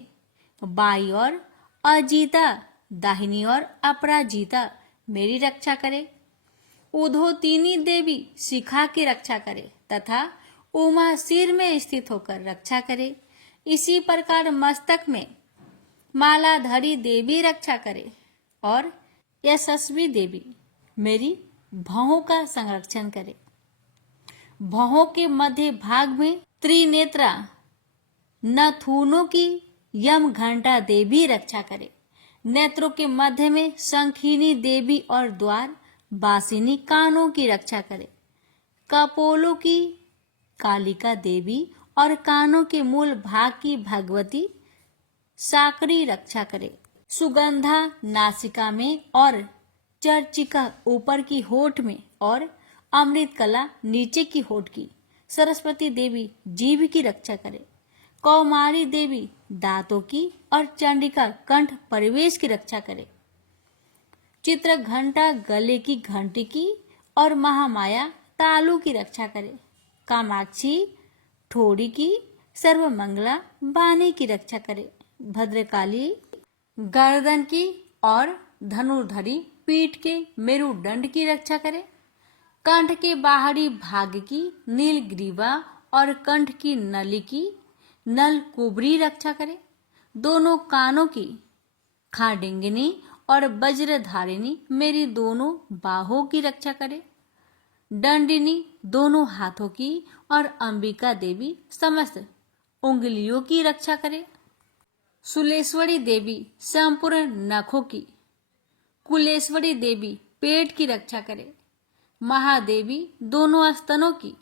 बाई और अजीता, दाहिनी और अपराजिता मेरी रक्षा करे। उधोतिनी देवी शिखा की रक्षा करे तथा उमा सिर में स्थित होकर रक्षा करे। इसी प्रकार मस्तक में मालाधरी देवी रक्षा करे और यशस्वी देवी मेरी भौहों का संरक्षण करे। भौहों के मध्य भाग में त्रिनेत्रा नथुनों की यम घंटा देवी रक्षा करे। नेत्रों के मध्य में शंखिनी देवी और द्वार बासिनी कानों की रक्षा करे। कपोलों की कालिका देवी और कानों के मूल भाग की भगवती साकरी रक्षा करे। सुगंधा नासिका में और चर्चिका ऊपर की होठ में और अमृत कला नीचे की होठ की सरस्वती देवी जीभ की रक्षा करे। कौमारी देवी दांतों की और चंडिका कंठ परिवेश की रक्षा करे। चित्र घंटा गले की घंटी की और महामाया तालू की रक्षा करे। कामाक्षी ठोड़ी की, सर्वमंगला बानी की रक्षा करे। भद्रकाली गर्दन की और धनुर्धरी पीठ के मेरुदंड की रक्षा करे। कंठ के बाहरी भाग की नीलग्रीवा और कंठ की नली की नल कुबरी रक्षा करे। दोनों कानों की खाडिंगिनी और वज्रधारिणी मेरी दोनों बाहों की रक्षा करे। दंडिनी दोनों हाथों की और अंबिका देवी समस्त उंगलियों की रक्षा करे। सुलेश्वरी देवी संपूर्ण नखों की, कुलेश्वरी देवी पेट की रक्षा करे। महादेवी दोनों स्तनों की।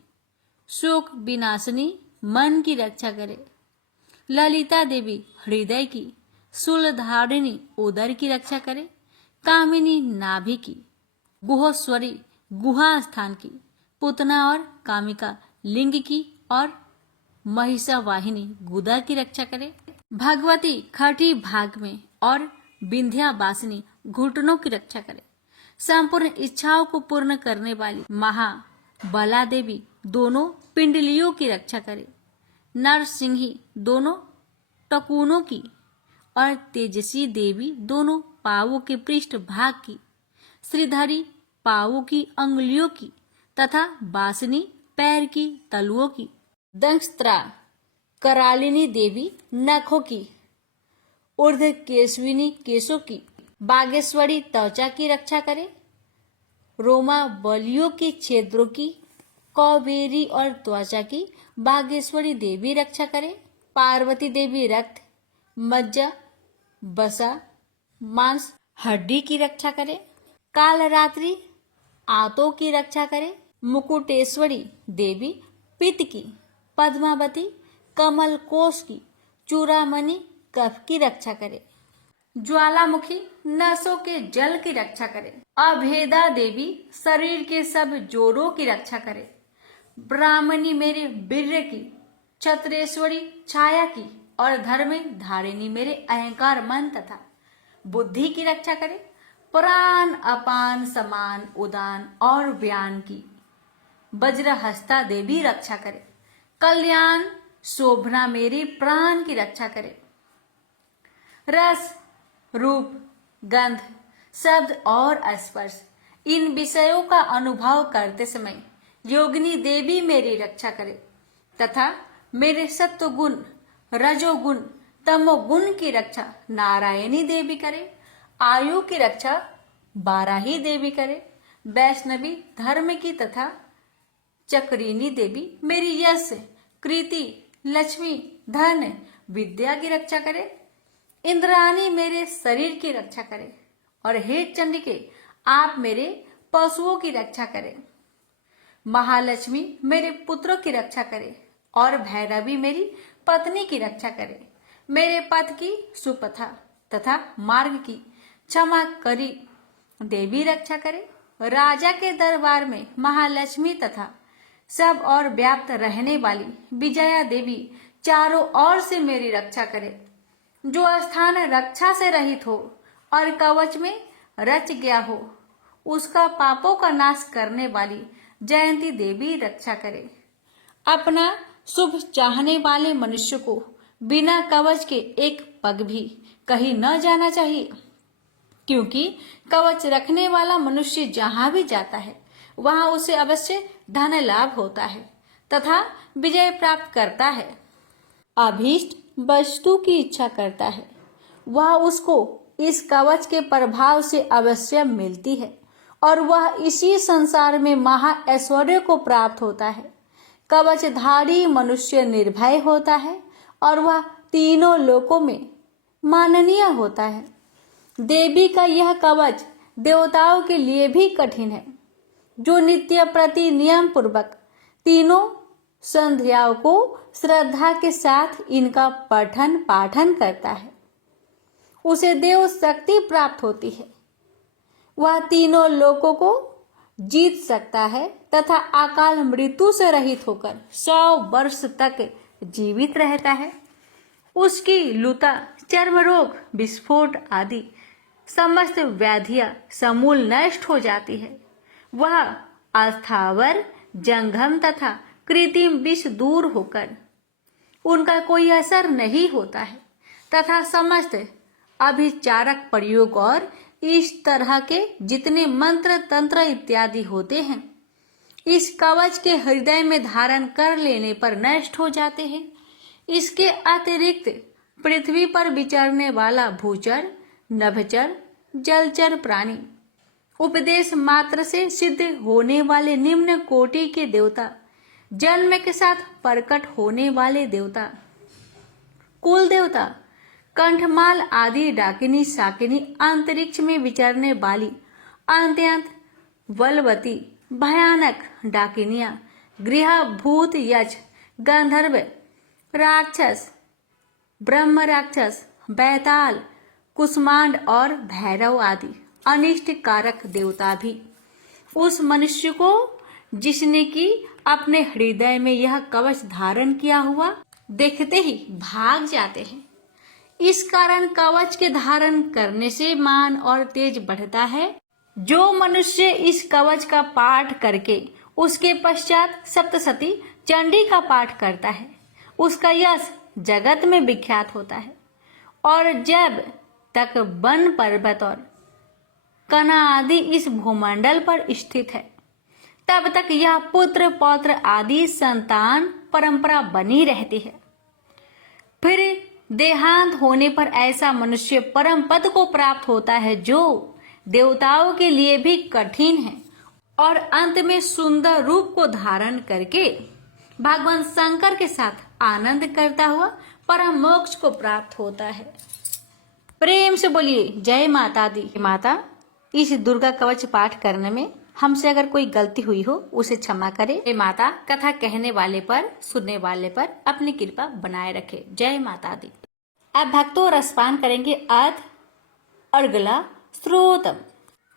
शोक विनाशिनी मन की रक्षा करे। ललिता देवी हृदय की। शूलधारिणी उदर की रक्षा करे। कामिनी नाभि की। गुहोश्वरी गुहा स्थान की। पुतना और कामिका लिंग की और महिषावाहिनी गुदा की रक्षा करे। भगवती खटी भाग में और विंध्यावासिनी घुटनों की रक्षा करे। संपूर्ण इच्छाओं को पूर्ण करने वाली महाबला देवी दोनों पिंडलियों की रक्षा करे। नरसिंही दोनों टकुनों की और तेजसी देवी दोनों पावों के पृष्ठ भाग की। श्रीधरी पावों की अंगुलियों की तथा बासनी पैर की तलुओं की। दंष्ट्रा करालिनी देवी नखों की। ऊर्ध केशविनी केशों की। बागेश्वरी त्वचा की रक्षा करे। रोमा बलियों के छेद्रों की। कौबेरी और त्वचा की बागेश्वरी देवी रक्षा करे। पार्वती देवी रक्त मज्जा बसा मांस हड्डी की रक्षा करे। कालरात्रि आंतों की रक्षा करे। मुकुटेश्वरी देवी पित्त की। पद्मावती कमल कोश की। चूड़ामणि कफ की रक्षा करे। ज्वालामुखी नसों के जल की रक्षा करे। अभेदा देवी शरीर के सब जोड़ों की रक्षा करे। ब्राह्मणी मेरे वीर्य की। छत्रेश्वरी छाया की और धर्म धारिणी मेरे अहंकार मन तथा बुद्धि की रक्षा करे। प्राण अपान समान उदान और व्यान की। वज्रहस्ता देवी रक्षा करे। कल्याण शोभना मेरे प्राण की रक्षा करे। रस रूप गंध शब्द और स्पर्श इन विषयों का अनुभव करते समय योगिनी देवी मेरी रक्षा करे तथा मेरे सत्वगुण रजोगुण तमोगुण की रक्षा नारायणी देवी करे। आयु की रक्षा बाराही देवी करे। वैष्णवी धर्म की तथा चक्रिनी देवी मेरी यश कृति लक्ष्मी धन विद्या की रक्षा करे। इंद्राणी मेरे शरीर की रक्षा करे और हे चंडिके आप मेरे पशुओं की रक्षा करें। महालक्ष्मी मेरे पुत्रों की रक्षा करे और भैरवी मेरी पत्नी की रक्षा करे। मेरे पथ की सुपथा तथा मार्ग की क्षमा करी देवी रक्षा करे। राजा के दरबार में महालक्ष्मी तथा सब और व्याप्त रहने वाली विजया देवी चारों ओर से मेरी रक्षा करे। जो स्थान रक्षा से रहित हो और कवच में रच गया हो उसका पापों का नाश करने वाली जयंती देवी रक्षा करे। अपना शुभ चाहने वाले मनुष्य को बिना कवच के एक पग भी कहीं न जाना चाहिए, क्योंकि कवच रखने वाला मनुष्य जहां भी जाता है वहां उसे अवश्य धन लाभ होता है तथा विजय प्राप्त करता है। अभीष्ट वस्तु की इच्छा करता है वह उसको इस कवच के प्रभाव से अवश्य मिलती है और वह इसी संसार में महा ऐश्वर्य को प्राप्त होता है। कवचधारी मनुष्य निर्भय होता है और वह तीनों लोकों में माननीय होता है। देवी का यह कवच देवताओं के लिए भी कठिन है। जो नित्य प्रति नियम पूर्वक तीनों संध्याओं को श्रद्धा के साथ इनका पठन पाठन करता है उसे देव शक्ति प्राप्त होती है। वह तीनों लोकों को जीत सकता है तथा अकाल मृत्यु से रहित होकर 100 वर्ष तक जीवित रहता है। उसकी लुता चर्म रोग विस्फोट आदि समस्त व्याधियां समूल नष्ट हो जाती है। वह अस्थावर जंगम तथा कृत्रिम विष दूर होकर उनका कोई असर नहीं होता है तथा समस्त अभिचारक प्रयोग और इस तरह के जितने मंत्र तंत्र इत्यादि होते हैं इस कवच के हृदय में धारण कर लेने पर नष्ट हो जाते हैं। इसके अतिरिक्त पृथ्वी पर विचरने वाला भूचर नभचर जलचर प्राणी उपदेश मात्र से सिद्ध होने वाले निम्न कोटि के देवता जन्म के साथ प्रकट होने वाले देवता कुल देवता कंठमाल आदि डाकिनी शाकिनी, अंतरिक्ष में विचरने वाली अत्यंत बलवती भयानक डाकिनियां, गृह भूत यक्ष गंधर्व राक्षस ब्रह्म राक्षस बैताल कुष्मांड और भैरव आदि अनिष्ट कारक देवता भी उस मनुष्य को जिसने की अपने हृदय में यह कवच धारण किया हुआ देखते ही भाग जाते हैं। इस कारण कवच के धारण करने से मान और तेज बढ़ता है। जो मनुष्य इस कवच का पाठ करके उसके पश्चात सप्तशती चंडी का पाठ करता है, उसका यश जगत में विख्यात होता है। और जब तक वन पर्वत और कना आदि इस भूमंडल पर स्थित है, तब तक यह पुत्र पौत्र आदि संतान परंपरा बनी रहती है। फिर देहांत होने पर ऐसा मनुष्य परम पद को प्राप्त होता है, जो देवताओं के लिए भी कठिन है, और अंत में सुंदर रूप को धारण करके भगवान शंकर के साथ आनंद करता हुआ परम मोक्ष को प्राप्त होता है। प्रेम से बोलिए जय माता दी। माता, इस दुर्गा कवच पाठ करने में हमसे अगर कोई गलती हुई हो उसे क्षमा करे। जय माता, कथा कहने वाले पर सुनने वाले पर अपनी कृपा बनाए रखे। जय माता दी। अब भक्तों रसपान करेंगे अर्थ अर्गला स्रोतम।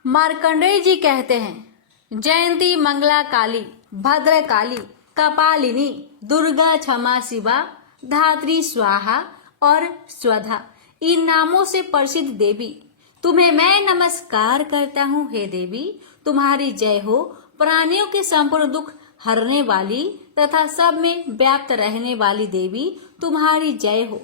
मार्कंडेय जी कहते हैं, जयंती मंगला काली भद्र काली कपालिनी दुर्गा क्षमा शिवा धात्री स्वाहा और स्वधा, इन नामों से प्रसिद्ध देवी तुम्हें मैं नमस्कार करता हूँ। हे देवी, तुम्हारी जय हो। प्राणियों के संपूर्ण दुख हरने वाली तथा सब में व्याप्त रहने वाली देवी तुम्हारी जय हो।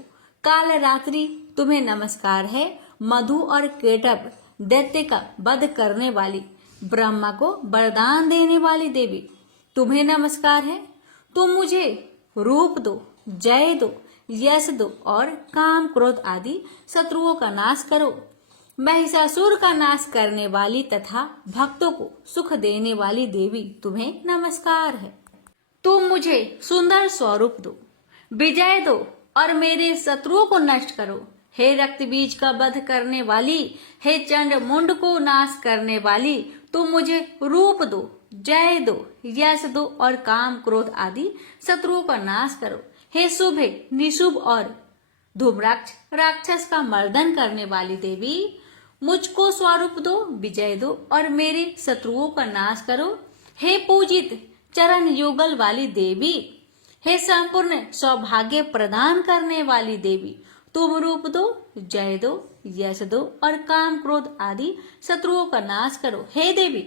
काल रात्रि तुम्हें नमस्कार है। मधु और केटव दैत्य का वध करने वाली ब्रह्मा को वरदान देने वाली देवी तुम्हें नमस्कार है। तुम मुझे रूप दो, जय दो, यश दो और काम क्रोध आदि शत्रुओं का नाश करो। महिषासुर का नाश करने वाली तथा भक्तों को सुख देने वाली देवी तुम्हें नमस्कार है। तुम मुझे सुंदर स्वरूप दो, विजय दो और मेरे शत्रुओं को नष्ट करो। हे रक्त बीज का वध करने वाली, हे चंड मुंड को नाश करने वाली, तुम मुझे रूप दो, जय दो, यश दो और काम क्रोध आदि शत्रुओं का नाश करो। हे शुभ निशुभ और धूम्राक्ष राक्षस का मर्दन करने वाली देवी, मुझको स्वरूप दो, विजय दो और मेरे शत्रुओं का नाश करो। हे पूजित चरण युगल वाली देवी, हे संपूर्ण सौभाग्य प्रदान करने वाली देवी, तुम रूप दो, जय दो, यश दो और काम क्रोध आदि शत्रुओं का नाश करो। हे देवी,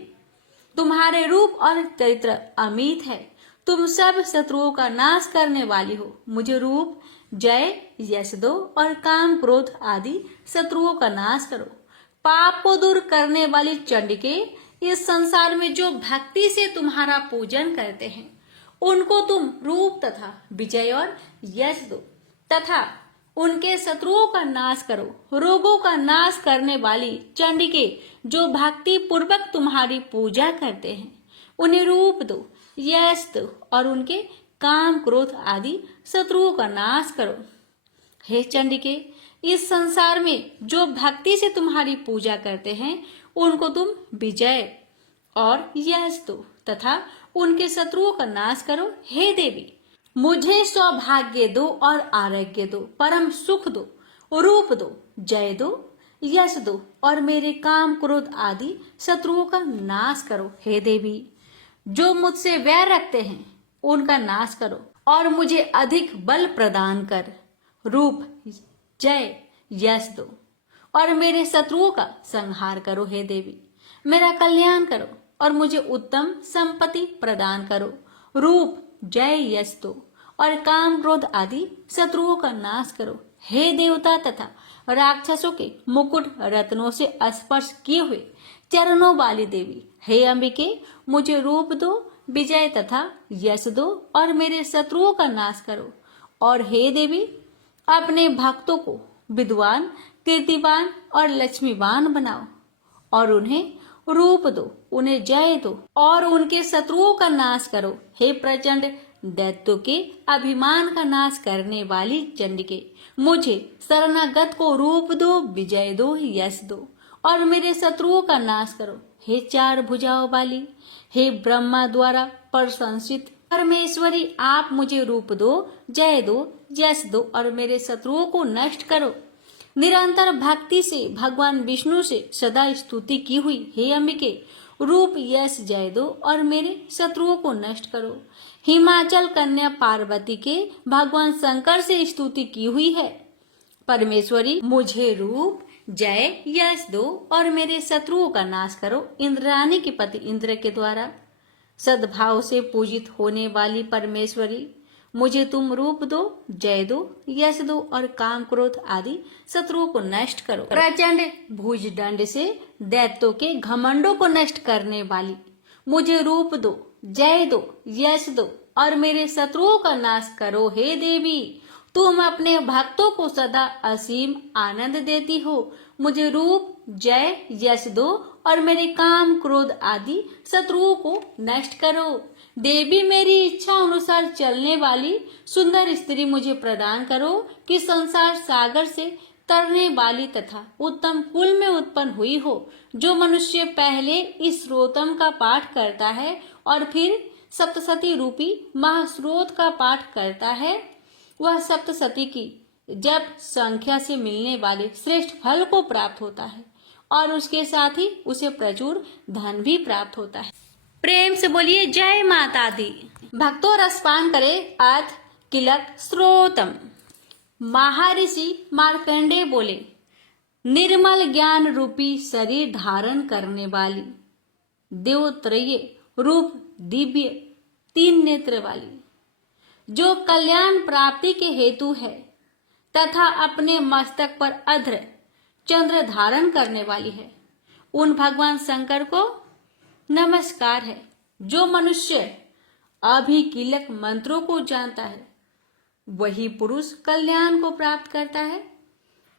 तुम्हारे रूप और चरित्र अमित है। तुम सब शत्रुओं का नाश करने वाली हो। मुझे रूप, जय, यश दो और काम क्रोध आदि शत्रुओं का नाश करो। पाप को दूर करने वाली चंडिके, इस संसार में जो भक्ति से तुम्हारा पूजन करते हैं, उनको तुम रूप तथा विजय और यश दो तथा उनके शत्रुओं का नाश करो। रोगों का नाश करने वाली चंडिके, जो भक्ति पूर्वक तुम्हारी पूजा करते हैं, उन्हें रूप दो, यश दो और उनके काम क्रोध आदि शत्रुओं का नाश करो। हे चंडिके, इस संसार में जो भक्ति से तुम्हारी पूजा करते हैं, उनको तुम विजय और यश दो तथा उनके शत्रुओं का नाश करो। हे देवी, मुझे सौभाग्य दो और आरोग्य दो, परम सुख दो, रूप दो, जय दो, यश दो और मेरे काम क्रोध आदि शत्रुओं का नाश करो। हे देवी, जो मुझसे वैर रखते हैं उनका नाश करो और मुझे अधिक बल प्रदान कर रूप, जय, यश दो और मेरे शत्रुओं का संहार करो। हे देवी, मेरा कल्याण करो और मुझे उत्तम संपत्ति प्रदान करो। रूप, जय, यश दो और काम क्रोध आदि शत्रुओं का नाश करो। हे देवता तथा राक्षसों के मुकुट रत्नों से स्पर्श किए हुए चरणों वाली देवी, हे अंबिके, मुझे रूप दो, विजय तथा यश दो और मेरे शत्रुओं का नाश करो। और हे देवी, अपने भक्तों को विद्वान, कीर्तिवान और लक्ष्मीवान बनाओ और उन्हें रूप दो, उन्हें जय दो और उनके शत्रुओं का नाश करो। हे प्रचंड दैत्यों के अभिमान का नाश करने वाली चंडिके, मुझे शरणागत को रूप दो, विजय दो, यश दो और मेरे शत्रुओं का नाश करो। हे चार भुजाओं वाली, हे ब्रह्मा द्वारा प्रशंसित परमेश्वरी, आप मुझे रूप दो, जय दो, यश दो और मेरे शत्रुओं को नष्ट करो। निरंतर भक्ति से भगवान विष्णु से सदा स्तुति की हुई हे अंबिके, रूप यश जय दो और मेरे शत्रुओं को नष्ट करो। हिमाचल कन्या पार्वती के भगवान शंकर से स्तुति की हुई है परमेश्वरी, मुझे रूप जय यश दो और मेरे शत्रुओं का नाश करो। इंद्राणी के पति इंद्र के द्वारा सद्भाव से पूजित होने वाली परमेश्वरी, मुझे तुम रूप दो, जय दो, यश दो और काम क्रोध आदि शत्रुओं को नष्ट करो। प्रचंड भुजदंड से दैत्यों के घमंडों को नष्ट करने वाली, मुझे रूप दो, जय दो, यश दो और मेरे शत्रुओं का नाश करो। हे देवी, तुम अपने भक्तों को सदा असीम आनंद देती हो, मुझे रूप जय यश दो और मेरे काम क्रोध आदि शत्रुओं को नष्ट करो। देवी, मेरी इच्छा अनुसार चलने वाली सुंदर स्त्री मुझे प्रदान करो कि संसार सागर से तरने वाली तथा उत्तम कुल में उत्पन्न हुई हो। जो मनुष्य पहले इस स्रोतम का पाठ करता है और फिर सप्तशती रूपी महास्रोत का पाठ करता है, वह सप्तशती की जप संख्या से मिलने वाले श्रेष्ठ फल को प्राप्त होता है और उसके साथ ही उसे प्रचुर धन भी प्राप्त होता है। प्रेम से बोलिए जय माता दी। भक्तों रसपान करे अर्थ किलक स्रोतम। महर्षि मार्कंडेय बोले, निर्मल ज्ञान रूपी शरीर धारण करने वाली, देवत्रय रूप दिव्य तीन नेत्र वाली, जो कल्याण प्राप्ति के हेतु है तथा अपने मस्तक पर अध्र चंद्र धारण करने वाली है, उन भगवान शंकर को नमस्कार है। जो मनुष्य अभिकीलक मंत्रों को जानता है, वही पुरुष कल्याण को प्राप्त करता है।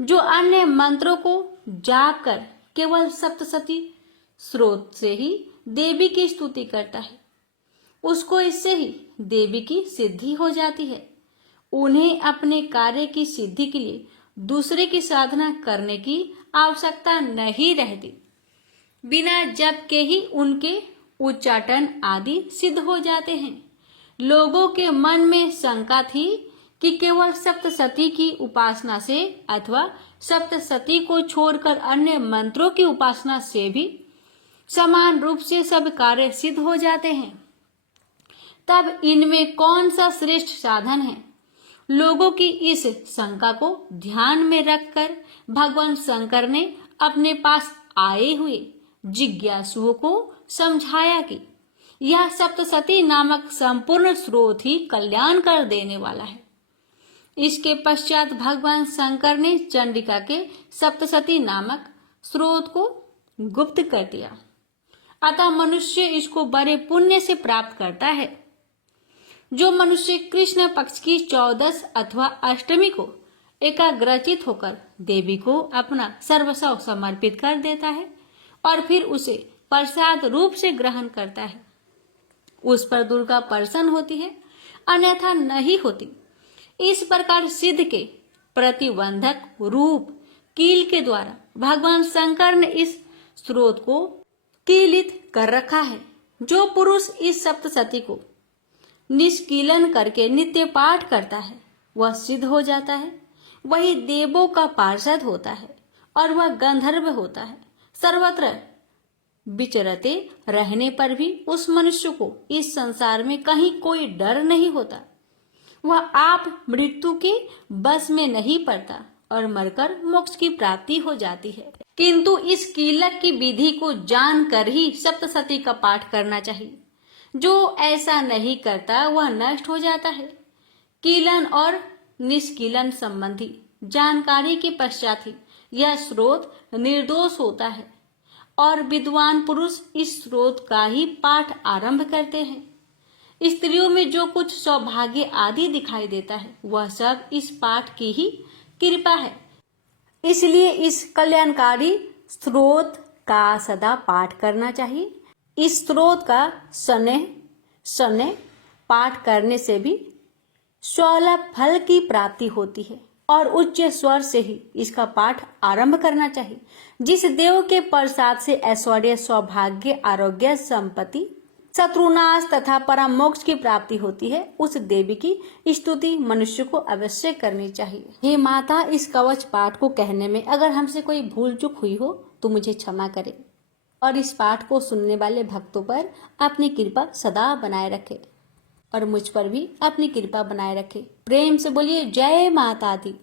जो अन्य मंत्रों को जाप कर केवल सप्तशती स्रोत से ही देवी की स्तुति करता है, उसको इससे ही देवी की सिद्धि हो जाती है। उन्हें अपने कार्य की सिद्धि के लिए दूसरे की साधना करने की आवश्यकता नहीं रहती। बिना जप के ही उनके उच्चाटन आदि सिद्ध हो जाते हैं। लोगों के मन में शंका थी कि केवल सप्तशती की उपासना से अथवा सप्तशती को छोड़कर अन्य मंत्रों की उपासना से भी समान रूप से सब कार्य सिद्ध हो जाते हैं। तब इनमें कौन सा श्रेष्ठ साधन है? लोगों की इस शंका को ध्यान में रखकर भगवान शंकर ने अपने पास आए हुए जिज्ञासुओं को समझाया कि यह सप्तशती नामक संपूर्ण स्रोत ही कल्याण कर देने वाला है। इसके पश्चात भगवान शंकर ने चंडिका के सप्तशती नामक स्रोत को गुप्त कर दिया। अतः मनुष्य इसको बड़े पुण्य से प्राप्त करता है। जो मनुष्य कृष्ण पक्ष की 14 अथवा अष्टमी को एकाग्रचित होकर देवी को अपना सर्वस्व समर्पित कर देता है और फिर उसे प्रसाद रूप से ग्रहण करता है, उस पर दुर्गा प्रसन्न होती है, अन्यथा नहीं होती। इस प्रकार सिद्ध के प्रतिबंधक रूप कील के द्वारा भगवान शंकर ने इस स्रोत को कीलित कर रखा है। जो पुरुष इस सप्तशती को निष्कीलन करके नित्य पाठ करता है, वह सिद्ध हो जाता है। वही देवों का पार्षद होता है और वह गंधर्व होता है। सर्वत्र विचरते रहने पर भी उस मनुष्य को इस संसार में कहीं कोई डर नहीं होता। वह आप मृत्यु के बस में नहीं पड़ता और मरकर मोक्ष की प्राप्ति हो जाती है। किंतु इस कीलक की विधि को जानकर ही सप्तशती का पाठ करना चाहिए। जो ऐसा नहीं करता वह नष्ट हो जाता है। कीलन और निष्कीलन संबंधी जानकारी के पश्चात ही यह स्रोत निर्दोष होता है और विद्वान पुरुष इस स्रोत का ही पाठ आरंभ करते हैं। स्त्रियों में जो कुछ सौभाग्य आदि दिखाई देता है, वह सब इस पाठ की ही कृपा है। इसलिए इस कल्याणकारी स्रोत का सदा पाठ करना चाहिए। इस स्रोत का शनैः पाठ करने से भी 16 फल की प्राप्ति होती है और उच्च स्वर से ही इसका पाठ आरंभ करना चाहिए। जिस देव के प्रसाद से ऐश्वर्य, सौभाग्य, आरोग्य, संपत्ति, शत्रुनाश तथा परम मोक्ष की प्राप्ति होती है, उस देवी की स्तुति मनुष्य को अवश्य करनी चाहिए। हे माता, इस कवच पाठ को कहने में अगर हमसे कोई भूल चूक हुई हो तो मुझे क्षमा करें और इस पाठ को सुनने वाले भक्तों पर अपनी कृपा सदा बनाए रखे और मुझ पर भी अपनी कृपा बनाए रखे। प्रेम से बोलिए जय माता दी।